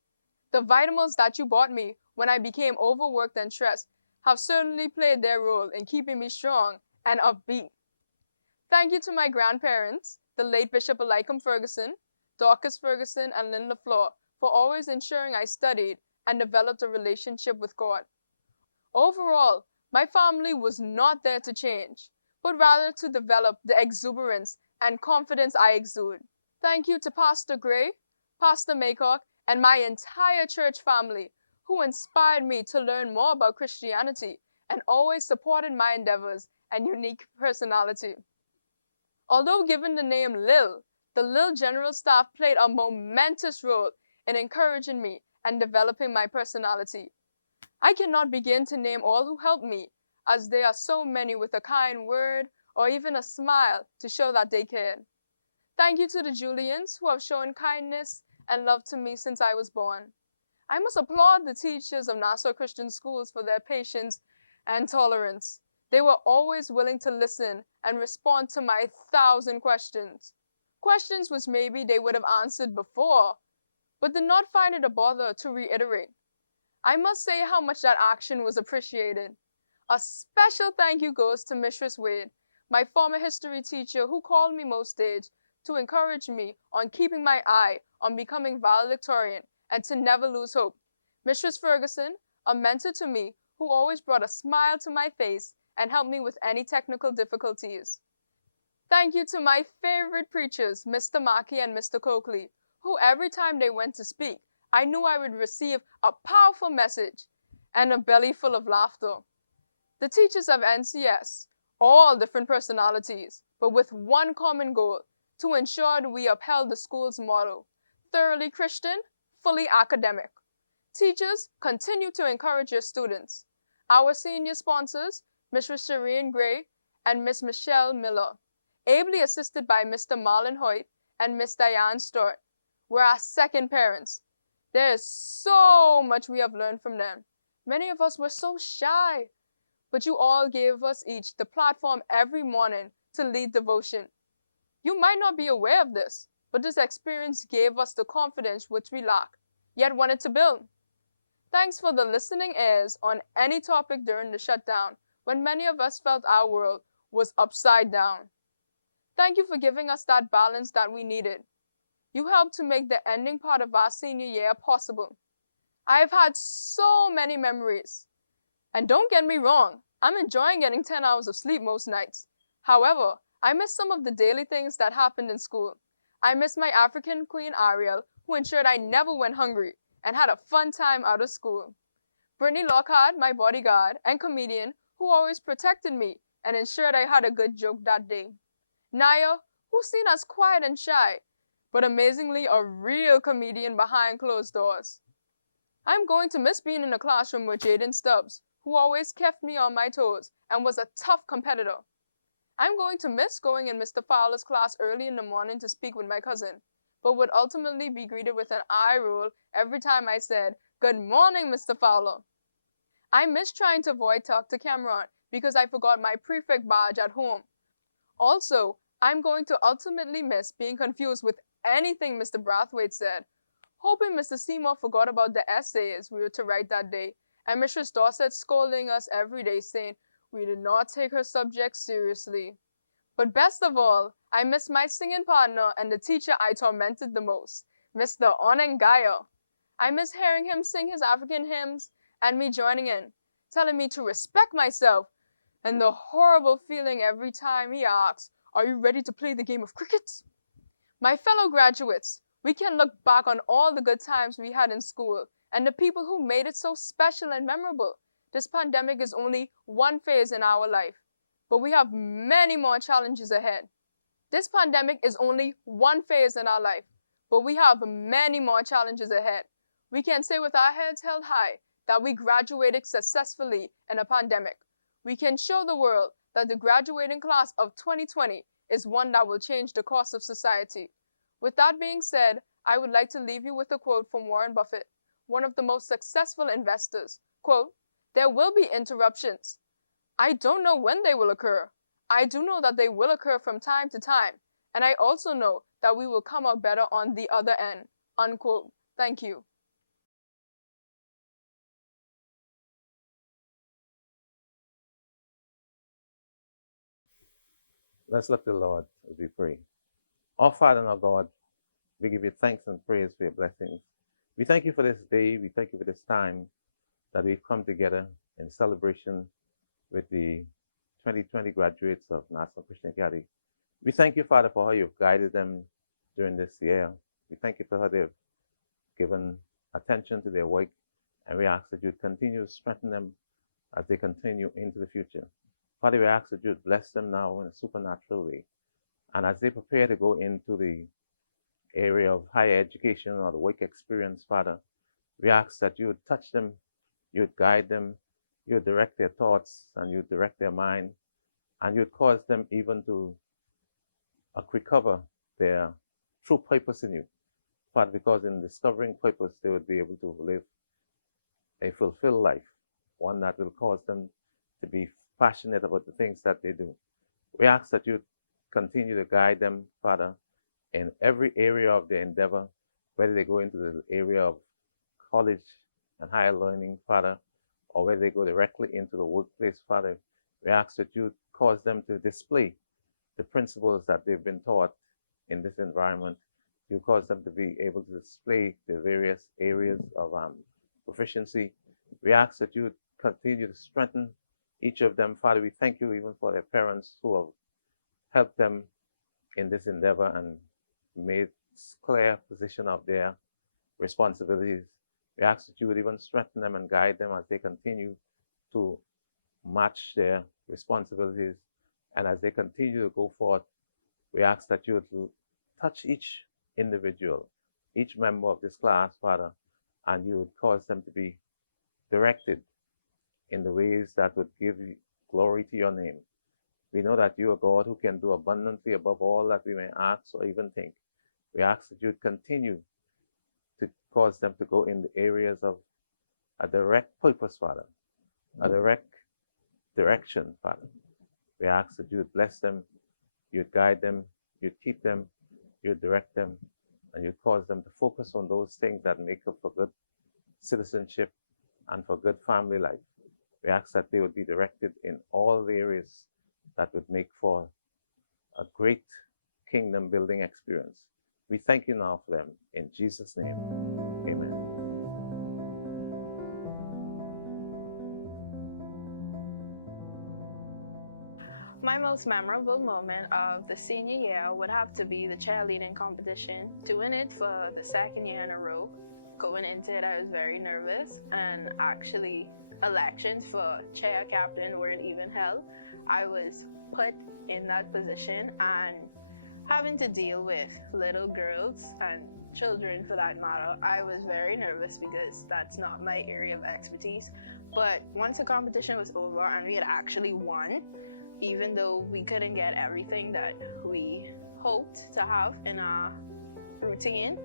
The vitamins that you bought me when I became overworked and stressed have certainly played their role in keeping me strong and upbeat. Thank you to my grandparents, the late Bishop Eliakim Ferguson, Dorcas Ferguson, and Lynn LaFleur, for always ensuring I studied and developed a relationship with God. Overall, my family was not there to change, but rather to develop the exuberance and confidence I exude. Thank you to Pastor Gray, Pastor Maycock, and my entire church family, who inspired me to learn more about Christianity and always supported my endeavors and unique personality. Although given the name Lil, the Lil General Staff played a momentous role in encouraging me and developing my personality. I cannot begin to name all who helped me, as there are so many with a kind word or even a smile to show that they cared. Thank you to the Julians who have shown kindness and love to me since I was born. I must applaud the teachers of Nassau Christian Schools for their patience and tolerance. They were always willing to listen and respond to my 1,000 questions. Questions which maybe they would have answered before, but did not find it a bother to reiterate. I must say how much that action was appreciated. A special thank you goes to Mistress Wade, my former history teacher who called me most days to encourage me on keeping my eye on becoming valedictorian and to never lose hope. Mistress Ferguson, a mentor to me who always brought a smile to my face and helped me with any technical difficulties. Thank you to my favorite preachers, Mr. Mackey and Mr. Coakley, who every time they went to speak, I knew I would receive a powerful message and a belly full of laughter. The teachers of NCS, all different personalities, but with one common goal, to ensure that we upheld the school's motto, thoroughly Christian, fully academic. Teachers, continue to encourage your students. Our senior sponsors, Ms. Shireen Gray and Ms. Michelle Miller, ably assisted by Mr. Marlon Hoyt and Ms. Diane Stewart, were our second parents. There is so much we have learned from them. Many of us were so shy, but you all gave us each the platform every morning to lead devotion. You might not be aware of this, but this experience gave us the confidence which we lack, yet wanted to build. Thanks for the listening ears on any topic during the shutdown, when many of us felt our world was upside down. Thank you for giving us that balance that we needed. You helped to make the ending part of our senior year possible. I have had so many memories. And don't get me wrong, I'm enjoying getting 10 hours of sleep most nights. However, I miss some of the daily things that happened in school. I miss my African queen Ariel, who ensured I never went hungry and had a fun time out of school. Brittany Lockhart, my bodyguard and comedian, who always protected me and ensured I had a good joke that day. Naya, who's seen as quiet and shy, but amazingly a real comedian behind closed doors. I'm going to miss being in the classroom with Jaden Stubbs, who always kept me on my toes and was a tough competitor. I'm going to miss going in Mr. Fowler's class early in the morning to speak with my cousin, but would ultimately be greeted with an eye roll every time I said, "Good morning, Mr. Fowler." I miss trying to avoid talk to Cameron because I forgot my prefect badge at home. Also, I'm going to ultimately miss being confused with anything Mr. Brathwaite said, hoping Mr. Seymour forgot about the essays we were to write that day, and Mistress Dorset scolding us every day saying we did not take her subject seriously. But best of all, I miss my singing partner and the teacher I tormented the most, Mr. Onengaya. I miss hearing him sing his African hymns and me joining in, telling me to respect myself, and the horrible feeling every time he asks, "Are you ready to play the game of cricket?" My fellow graduates, we can look back on all the good times we had in school and the people who made it so special and memorable. This pandemic is only one phase in our life, but we have many more challenges ahead. This pandemic is only one phase in our life, but we have many more challenges ahead. We can say with our heads held high that we graduated successfully in a pandemic. We can show the world that the graduating class of 2020 is one that will change the course of society. With that being said, I would like to leave you with a quote from Warren Buffett, one of the most successful investors. Quote, "There will be interruptions. I don't know when they will occur. I do know that they will occur from time to time, and I also know that we will come out better on the other end." Unquote. Thank you. Let's look to the Lord as we pray. Our Father and our God, we give you thanks and praise for your blessings. We thank you for this day. We thank you for this time that we've come together in celebration with the 2020 graduates of Nassau Christian Academy. We thank you, Father, for how you've guided them during this year. We thank you for how they've given attention to their work, and we ask that you continue to strengthen them as they continue into the future. Father, we ask that you bless them now in a supernatural way. And as they prepare to go into the area of higher education or the work experience, Father, we ask that you would touch them, you would guide them, you would direct their thoughts, and you would direct their mind, and you would cause them even to recover their true purpose in you. Father, because in discovering purpose, they would be able to live a fulfilled life, one that will cause them to be passionate about the things that they do. We ask that you continue to guide them, Father, in every area of their endeavor, whether they go into the area of college and higher learning, Father, or whether they go directly into the workplace, Father. We ask that you cause them to display the principles that they've been taught in this environment. You cause them to be able to display the various areas of proficiency. We ask that you continue to strengthen each of them. Father, we thank you even for their parents who have helped them in this endeavor and made clear position of their responsibilities. We ask that you would even strengthen them and guide them as they continue to match their responsibilities. And as they continue to go forth, we ask that you would touch each individual, each member of this class, Father, and you would cause them to be directed in the ways that would give glory to your name. We know that you are God who can do abundantly above all that we may ask or even think. We ask that you would continue to cause them to go in the areas of a direct purpose, Father, a direct direction, Father. We ask that you would bless them, you'd guide them, you'd keep them, you'd direct them, and you'd cause them to focus on those things that make up for good citizenship and for good family life. We ask that they would be directed in all the areas that would make for a great kingdom building experience. We thank you now for them. In Jesus' name, amen. My most memorable moment of the senior year would have to be the cheerleading competition. To win it for the second year in a row, going into it I was very nervous, and actually elections for chair captain weren't even held. I was put in that position and having to deal with little girls and children for that matter, I was very nervous because that's not my area of expertise. But once the competition was over and we had actually won, even though we couldn't get everything that we hoped to have in our routine,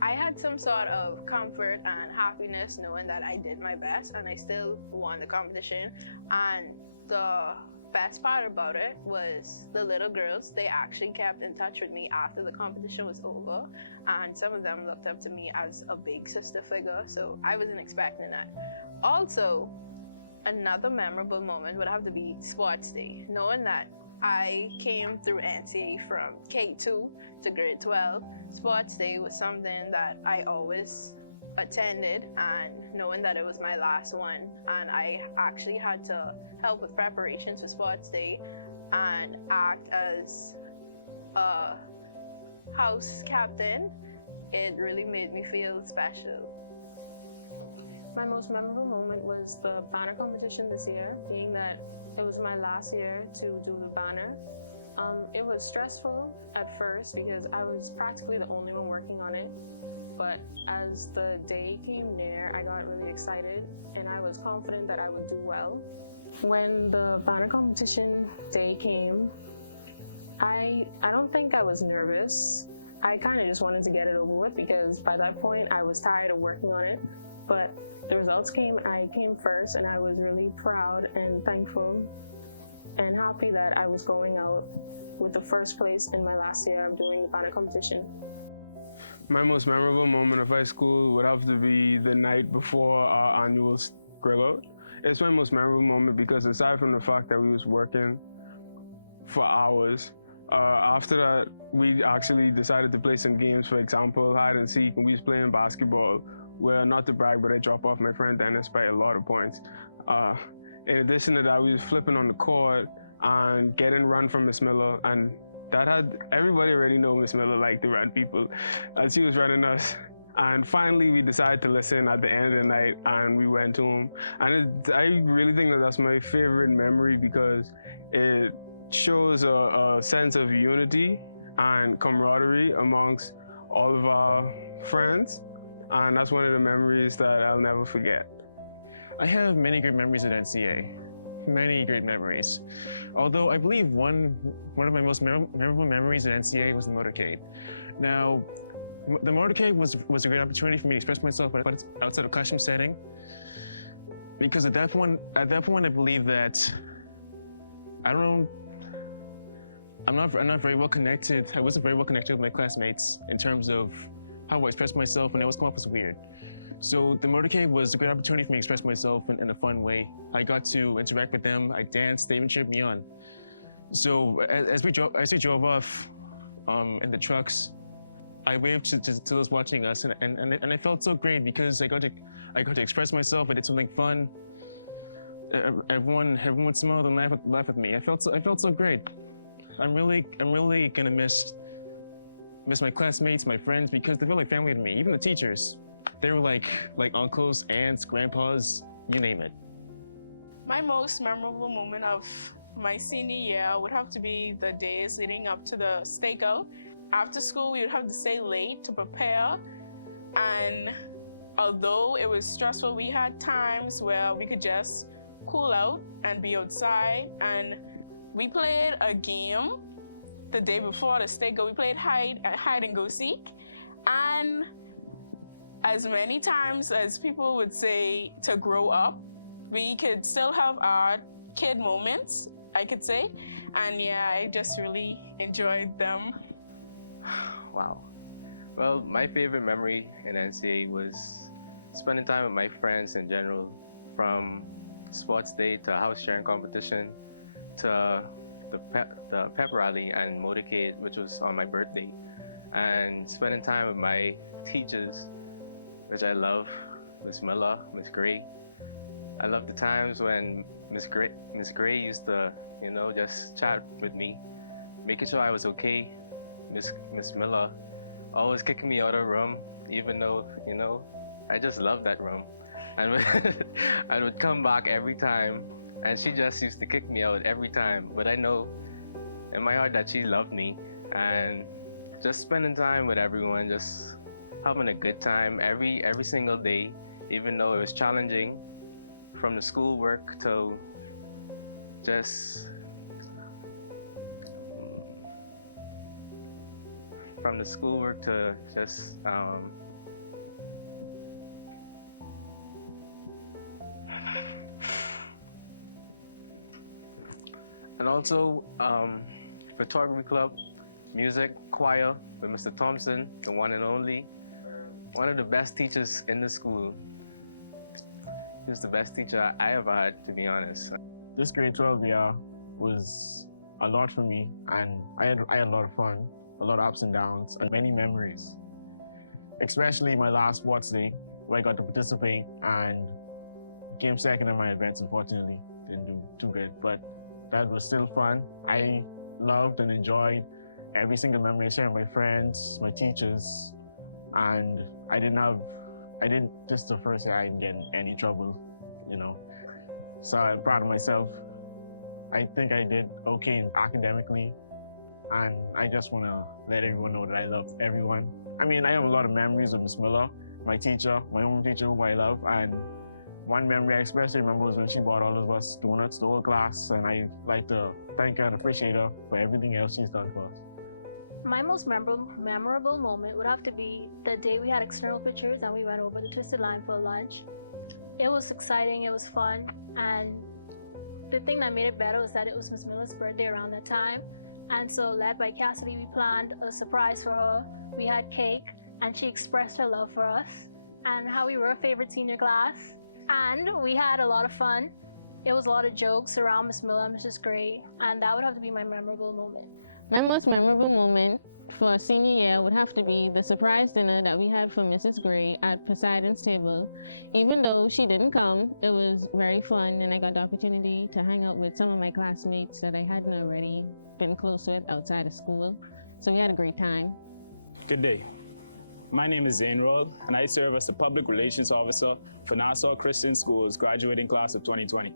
I had some sort of comfort and happiness knowing that I did my best and I still won the competition. And the best part about it was the little girls, they actually kept in touch with me after the competition was over, and some of them looked up to me as a big sister figure, so I wasn't expecting that. Also, another memorable moment would have to be sports day, knowing that I came through NCA from K2 to grade 12. Sports day was something that I always attended, and knowing that it was my last one, and I actually had to help with preparations for sports day and act as a house captain, it really made me feel special. My most memorable moment was the banner competition this year, being that it was my last year to do the banner. It was stressful at first because I was practically the only one working on it, but as the day came near, I got really excited and I was confident that I would do well. When the banner competition day came, I don't think I was nervous. I kind of just wanted to get it over with because by that point I was tired of working on it. But the results came, I came first, and I was really proud and thankful and happy that I was going out with the first place in my last year of doing the banner competition. My most memorable moment of high school would have to be the night before our annual grill out. It's my most memorable moment because aside from the fact that we was working for hours, after that we actually decided to play some games, for example, hide and seek, and we was playing basketball. Well, not to brag, but I dropped off my friend Dennis by a lot of points. In addition to that, we was flipping on the court and getting run from Miss Miller, and that had everybody already know Miss Miller liked to run people, and she was running us. And finally, we decided to listen at the end of the night, and we went to him. And I really think that that's my favorite memory because it shows a sense of unity and camaraderie amongst all of our friends. And that's one of the memories that I'll never forget. I have many great memories at NCA, many great memories. Although I believe one of my most memorable memories at NCA was the motorcade. Now, the motorcade was a great opportunity for me to express myself outside of classroom setting, because at that point I believe that I'm not very well connected. I wasn't very well connected with my classmates in terms of how I expressed myself, and it was come off as weird. So the motorcade was a great opportunity for me to express myself in a fun way. I got to interact with them, I danced, they even cheered me on. So as we drove off in the trucks, I waved to those watching us, and I felt so great because I got to express myself. I did something fun. Everyone smiled and laughed at me. I felt so great. I'm really gonna miss my classmates, my friends, because they feel like family to me. Even the teachers, they were like uncles, aunts, grandpas, you name it. My most memorable moment of my senior year would have to be the days leading up to the stakeout. After school, we would have to stay late to prepare, and although it was stressful, we had times where we could just cool out and be outside, and we played a game the day before the stakeout. We played hide and go seek, and as many times as people would say to grow up, we could still have our kid moments, I could say, and yeah, I just really enjoyed them. Wow. Well, my favorite memory in NCA was spending time with my friends in general, from sports day to house sharing competition to the pep rally and motorcade, which was on my birthday, and spending time with my teachers, which I love, Miss Miller, Miss Gray, I love the times when Miss Gray used to, just chat with me, making sure I was okay. Miss Miller always kicking me out of the room, even though, I just love that room. And I would come back every time, and she just used to kick me out every time. But I know in my heart that she loved me, and just spending time with everyone, just having a good time every single day, even though it was challenging, from the schoolwork to just and also photography club, music, choir with Mr. Thompson, the one and only, one of the best teachers in the school. He was the best teacher I ever had, to be honest. This grade 12 year was a lot for me, and I had a lot of fun, a lot of ups and downs, and many memories. Especially my last sports day, where I got to participate and came second in my events. Unfortunately, didn't do too good, but that was still fun. I loved and enjoyed every single memory I shared with my friends, my teachers, and this is the first year I didn't get in any trouble, So I'm proud of myself. I think I did okay academically, and I just want to let everyone know that I love everyone. I mean, I have a lot of memories of Miss Miller, my teacher, my home teacher who I love, and one memory I especially remember was when she bought all of us donuts, the whole class, and I like to thank her and appreciate her for everything else she's done for us. My most memorable moment would have to be the day we had external pictures and we went over the Twisted Line for lunch. It was exciting, it was fun, and the thing that made it better was that it was Miss Miller's birthday around that time. And so, led by Cassidy, we planned a surprise for her. We had cake, and she expressed her love for us and how we were a favorite senior class. And we had a lot of fun. It was a lot of jokes around Miss Miller and Mrs. Gray, and that would have to be my memorable moment. My most memorable moment for senior year would have to be the surprise dinner that we had for Mrs. Gray at Poseidon's table. Even though she didn't come, it was very fun, and I got the opportunity to hang out with some of my classmates that I hadn't already been close with outside of school. So we had a great time. Good day. My name is Zane Roll, and I serve as the Public Relations Officer for Nassau Christian Schools graduating class of 2020.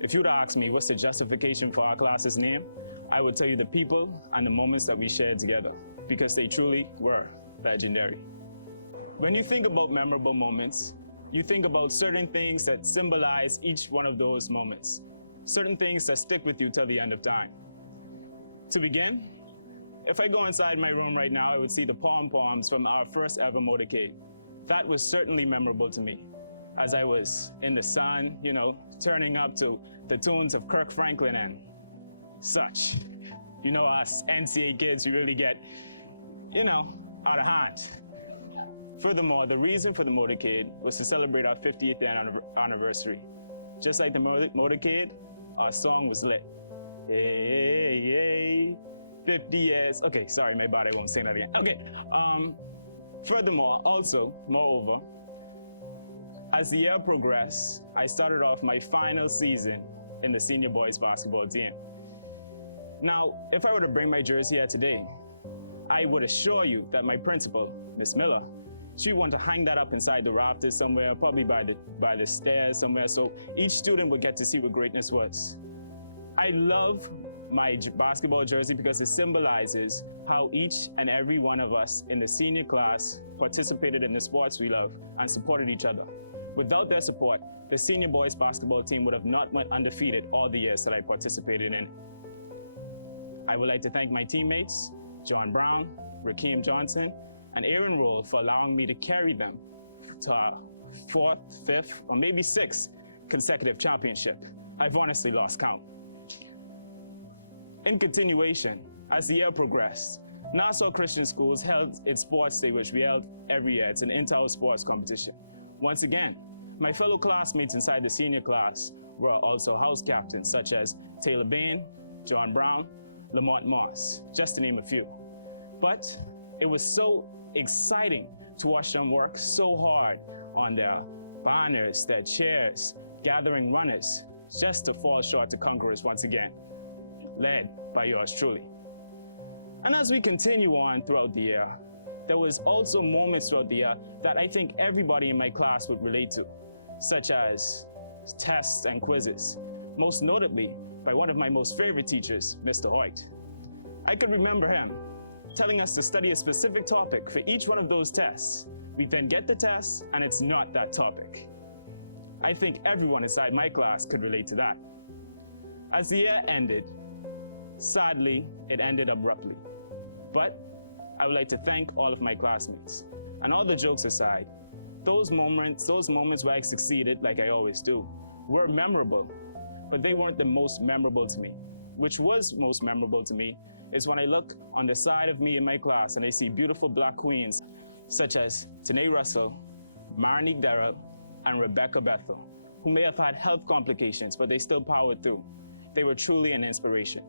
If you'd ask me what's the justification for our class's name, I would tell you the people and the moments that we shared together, because they truly were legendary. When you think about memorable moments, you think about certain things that symbolize each one of those moments, certain things that stick with you till the end of time. To begin, if I go inside my room right now, I would see the pom-poms from our first ever motorcade. That was certainly memorable to me, as I was in the sun, turning up to the tunes of Kirk Franklin and such. Us NCA kids, we really get, out of hand. Furthermore, the reason for the motorcade was to celebrate our 50th anniversary. Just like the motorcade, our song was lit. Hey, 50 years. Okay, sorry, my bad, I won't sing that again. Okay, furthermore, moreover, as the year progressed, I started off my final season in the senior boys basketball team. Now, if I were to bring my jersey here today, I would assure you that my principal, Miss Miller, she would want to hang that up inside the rafters somewhere, probably by the stairs somewhere, so each student would get to see what greatness was. I love my basketball jersey because it symbolizes how each and every one of us in the senior class participated in the sports we love and supported each other. Without their support, the senior boys basketball team would have not went undefeated all the years that I participated in. I would like to thank my teammates, John Brown, Rakeem Johnson, and Aaron Roll, for allowing me to carry them to our 4th, 5th, or maybe 6th consecutive championship. I've honestly lost count. In continuation, as the year progressed, Nassau Christian Schools held its sports day, which we held every year. It's an inter-house sports competition. Once again, my fellow classmates inside the senior class were also house captains, such as Taylor Bain, John Brown, Lamont Moss, just to name a few. But it was so exciting to watch them work so hard on their banners, their chairs, gathering runners just to fall short to conquerors once again, led by yours truly. And as we continue on throughout the year, there was also moments throughout the year that I think everybody in my class would relate to, such as tests and quizzes, most notably by one of my most favorite teachers, Mr. Hoyt. I could remember him telling us to study a specific topic for each one of those tests. We then get the test, and it's not that topic. I think everyone inside my class could relate to that. As the year ended, sadly, it ended abruptly. But I would like to thank all of my classmates. And all the jokes aside, those moments where I succeeded like I always do were memorable, but they weren't the most memorable to me. Which was most memorable to me is when I look on the side of me in my class and I see beautiful Black queens such as Tanae Russell, Marnique Darrell, and Rebecca Bethel, who may have had health complications, but they still powered through. They were truly an inspiration.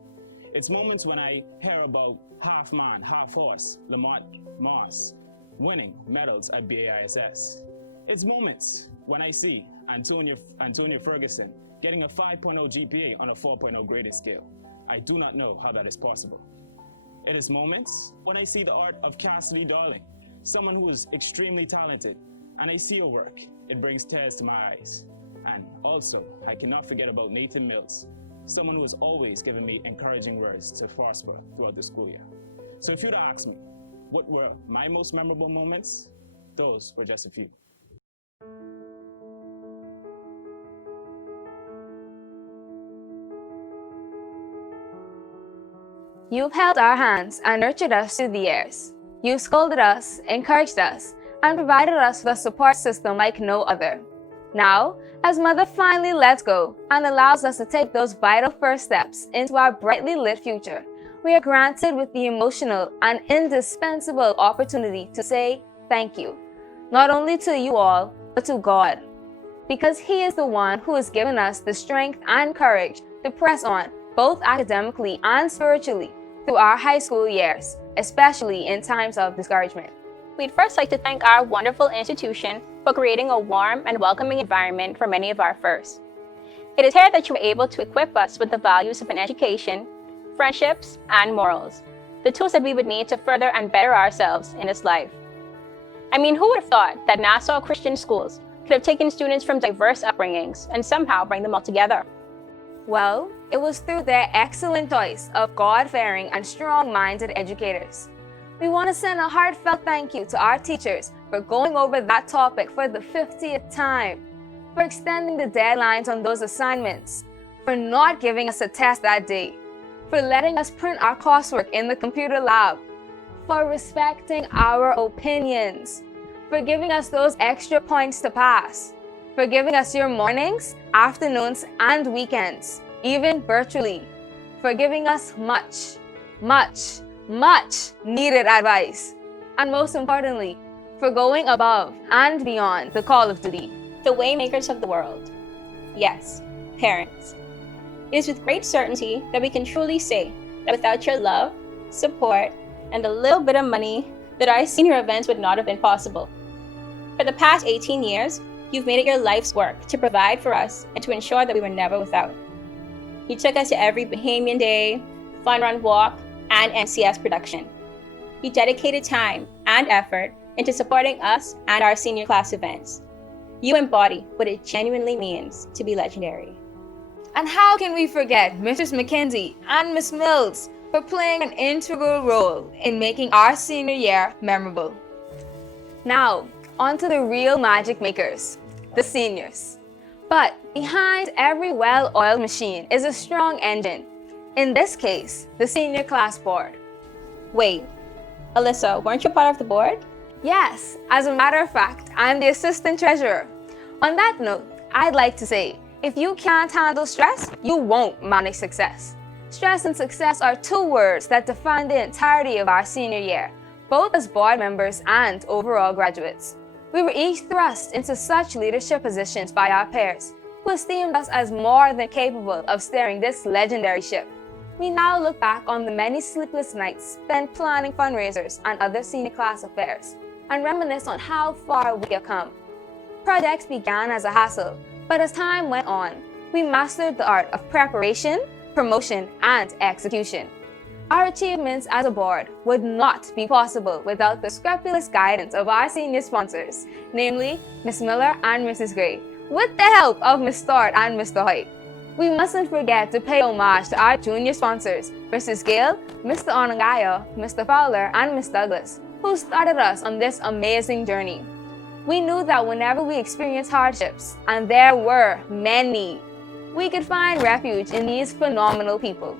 It's moments when I hear about half man, half horse, Lamont Moss, winning medals at BAISS. It's moments when I see Antonia Ferguson getting a 5.0 GPA on a 4.0 grading scale. I do not know how that is possible. It is moments when I see the art of Cassidy Darling, someone who is extremely talented, and I see her work. It brings tears to my eyes. And also, I cannot forget about Nathan Mills, someone who has always given me encouraging words to prosper throughout the school year. So if you'd ask me, what were my most memorable moments? Those were just a few. You've held our hands and nurtured us through the years. You've scolded us, encouraged us, and provided us with a support system like no other. Now, as Mother finally lets go and allows us to take those vital first steps into our brightly lit future, we are granted with the emotional and indispensable opportunity to say thank you, not only to you all, but to God, because He is the one who has given us the strength and courage to press on, both academically and spiritually, through our high school years, especially in times of discouragement. We'd first like to thank our wonderful institution for creating a warm and welcoming environment for many of our firsts. It is here that you were able to equip us with the values of an education, friendships, and morals, the tools that we would need to further and better ourselves in this life. I mean, who would have thought that Nassau Christian Schools could have taken students from diverse upbringings and somehow bring them all together? Well, it was through their excellent choice of God-fearing and strong-minded educators. We want to send a heartfelt thank you to our teachers for going over that topic for the 50th time, for extending the deadlines on those assignments, for not giving us a test that day, for letting us print our coursework in the computer lab, for respecting our opinions, for giving us those extra points to pass, for giving us your mornings, afternoons, and weekends, even virtually, for giving us much, much, much needed advice, and most importantly, for going above and beyond the call of duty. The waymakers of the world. Yes, parents. It is with great certainty that we can truly say that without your love, support, and a little bit of money, that our senior events would not have been possible. For the past 18 years, you've made it your life's work to provide for us and to ensure that we were never without. You took us to every Bahamian Day, Fun Run Walk, and MCS production. You dedicated time and effort into supporting us and our senior class events. You embody what it genuinely means to be legendary. And how can we forget Mrs. McKenzie and Miss Mills for playing an integral role in making our senior year memorable? Now, on to the real magic makers, the seniors. But behind every well-oiled machine is a strong engine. In this case, the senior class board. Wait, Alyssa, weren't you part of the board? Yes, as a matter of fact, I'm the assistant treasurer. On that note, I'd like to say, if you can't handle stress, you won't manage success. Stress and success are two words that define the entirety of our senior year, both as board members and overall graduates. We were each thrust into such leadership positions by our peers, who esteemed us as more than capable of steering this legendary ship. We now look back on the many sleepless nights spent planning fundraisers and other senior class affairs, and reminisce on how far we have come. Projects began as a hassle, But as time went on, we mastered the art of preparation, promotion, and execution. Our achievements as a board would not be possible without the scrupulous guidance of our senior sponsors, namely Ms. Miller and Mrs. Gray, with the help of Ms. Stewart and Mr. Hoyt. We mustn't forget to pay homage to our junior sponsors, Mrs. Gale, Mr. Onangaya, Mr. Fowler, and Ms. Douglas, who started us on this amazing journey. We knew that whenever we experienced hardships, and there were many, we could find refuge in these phenomenal people.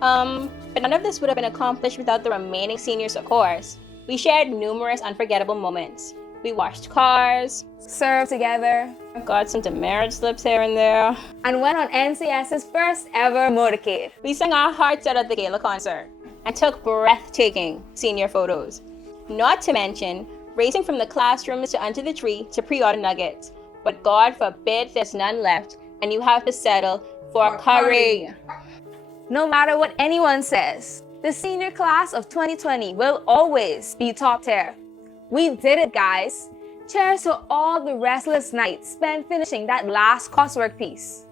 But none of this would have been accomplished without the remaining seniors, of course. We shared numerous unforgettable moments. We washed cars, served together, got some demerit slips here and there, and went on NCS's first ever motorcade. We sang our hearts out at the gala concert and took breathtaking senior photos. Not to mention, racing from the classrooms to under the tree to pre-order nuggets. But God forbid there's none left and you have to settle for curry. No matter what anyone says, the senior class of 2020 will always be top tier. We did it, guys. Cheers to all the restless nights spent finishing that last coursework piece.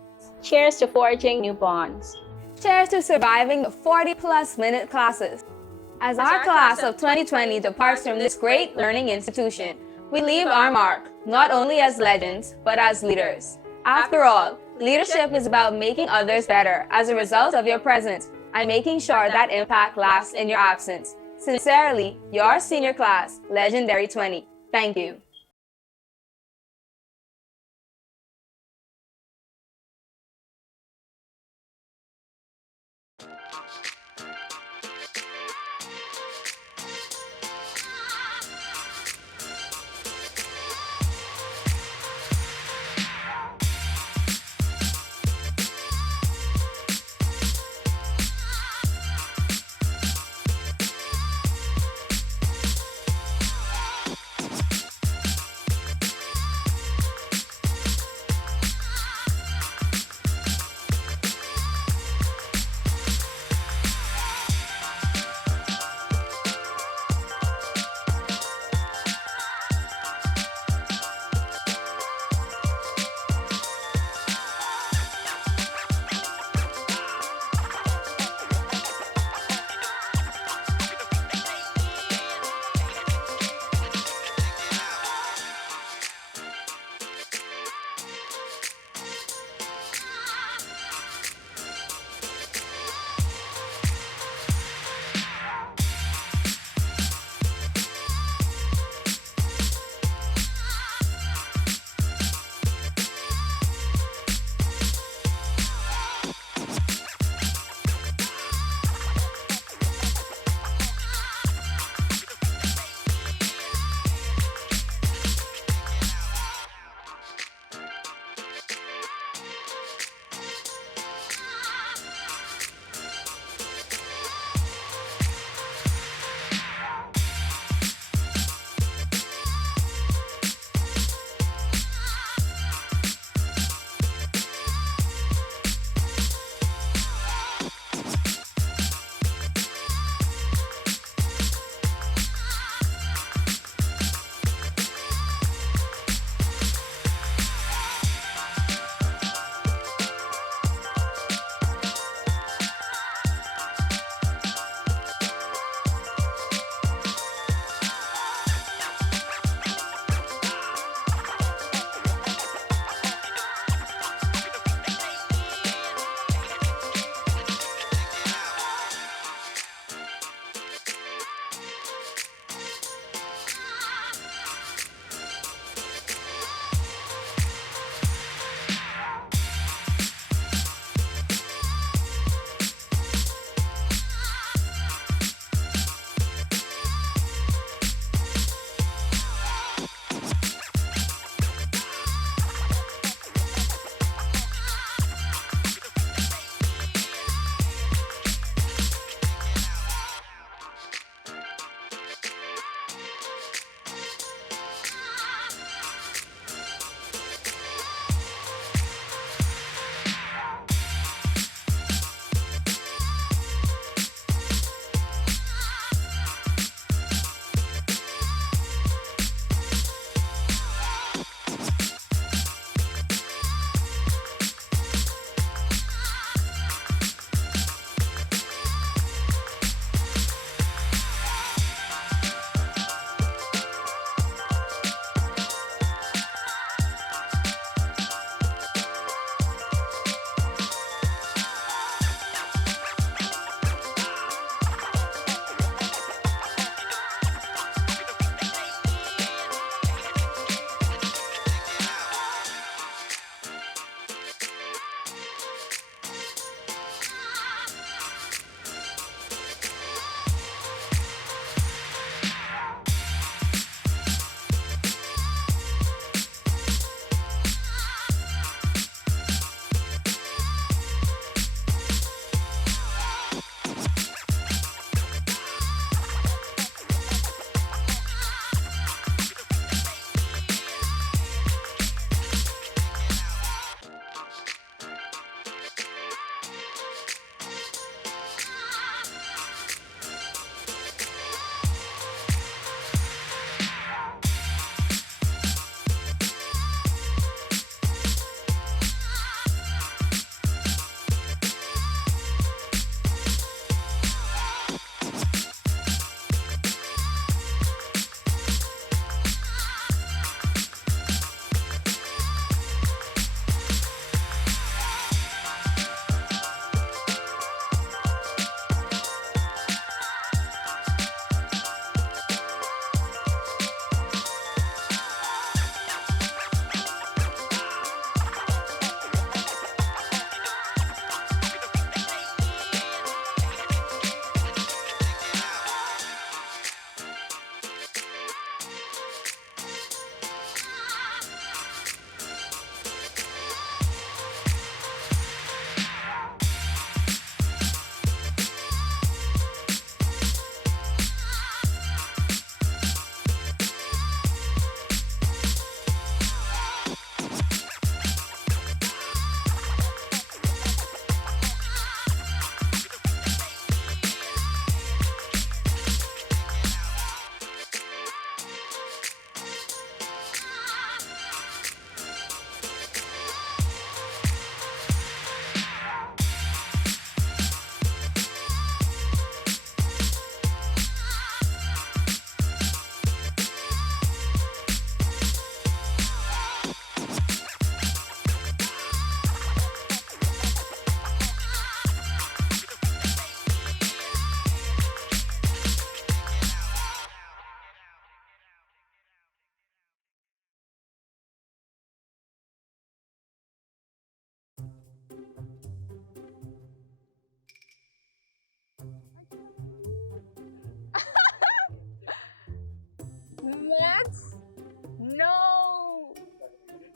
Cheers to forging new bonds. Cheers to surviving the 40+ minute classes. As our class of 2020 departs from this great learning institution, we leave our mark, not only as legends, but as leaders. After all, leadership is about making others better as a result of your presence and making sure that impact lasts in your absence. Sincerely, your senior class, Legendary 20. Thank you.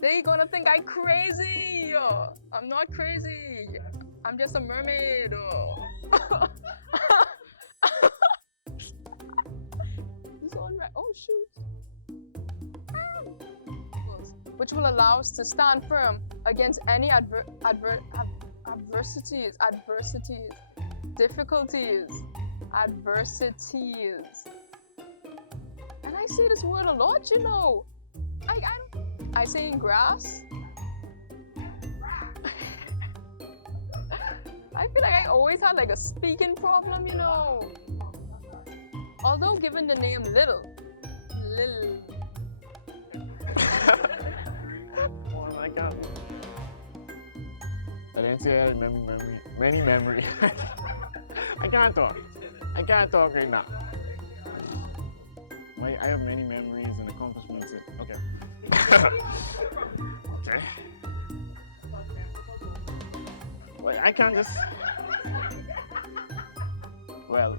They gonna think I'm crazy. I'm not crazy. I'm just a mermaid. He's on right. Oh shoot. Which will allow us to stand firm against any adversities, difficulties, adversities. And I say this word a lot, you know. I say in grass. I feel like I always had like a speaking problem, you know. Although given the name Lil. Oh my God. I didn't say I had many memory. I can't talk right now. I have many memories and accomplishments. Okay. Okay. Well, I can't just. Well.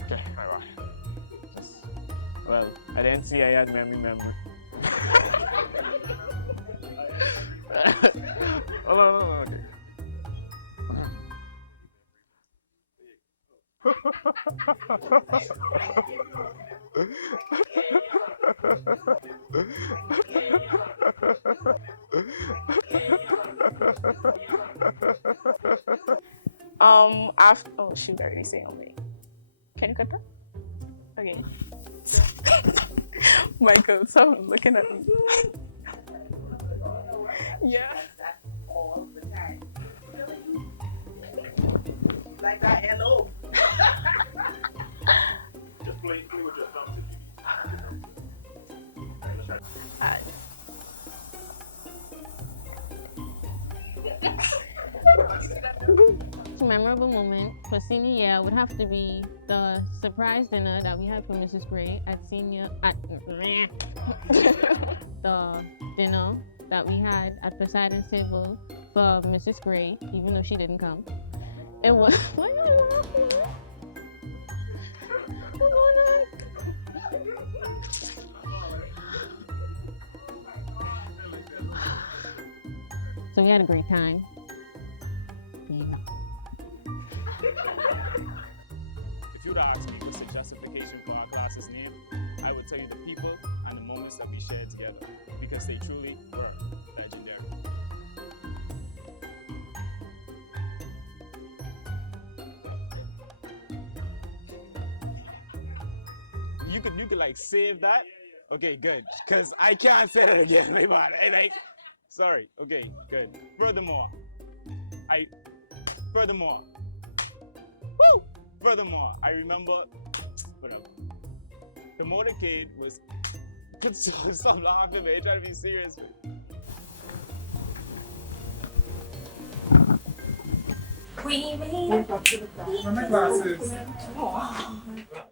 Okay. Well, I didn't see I had memory. Hold on, okay. After, oh shoot, I already saying on me. Can you cut that? Okay. Michael, stop looking at me. Yeah. All the time. Like that, hello. Just play with your thumbs if Memorable moment for senior year would have to be the surprise dinner that we had for Mrs. Gray at the dinner that we had at Poseidon's table for Mrs. Gray, even though she didn't come. It was. Why are you laughing? What's going on? So we had a great time. Yeah. If you were to ask me what's the justification for our class's name, I would tell you the people and the moments that we shared together, because they truly were legendary. You could like save that? Okay, good. Cause I can't say that again. Like, sorry. Okay, good. Furthermore, I remember, whatever. The motorcade was. Stop laughing, man. You're trying to be serious. my glasses.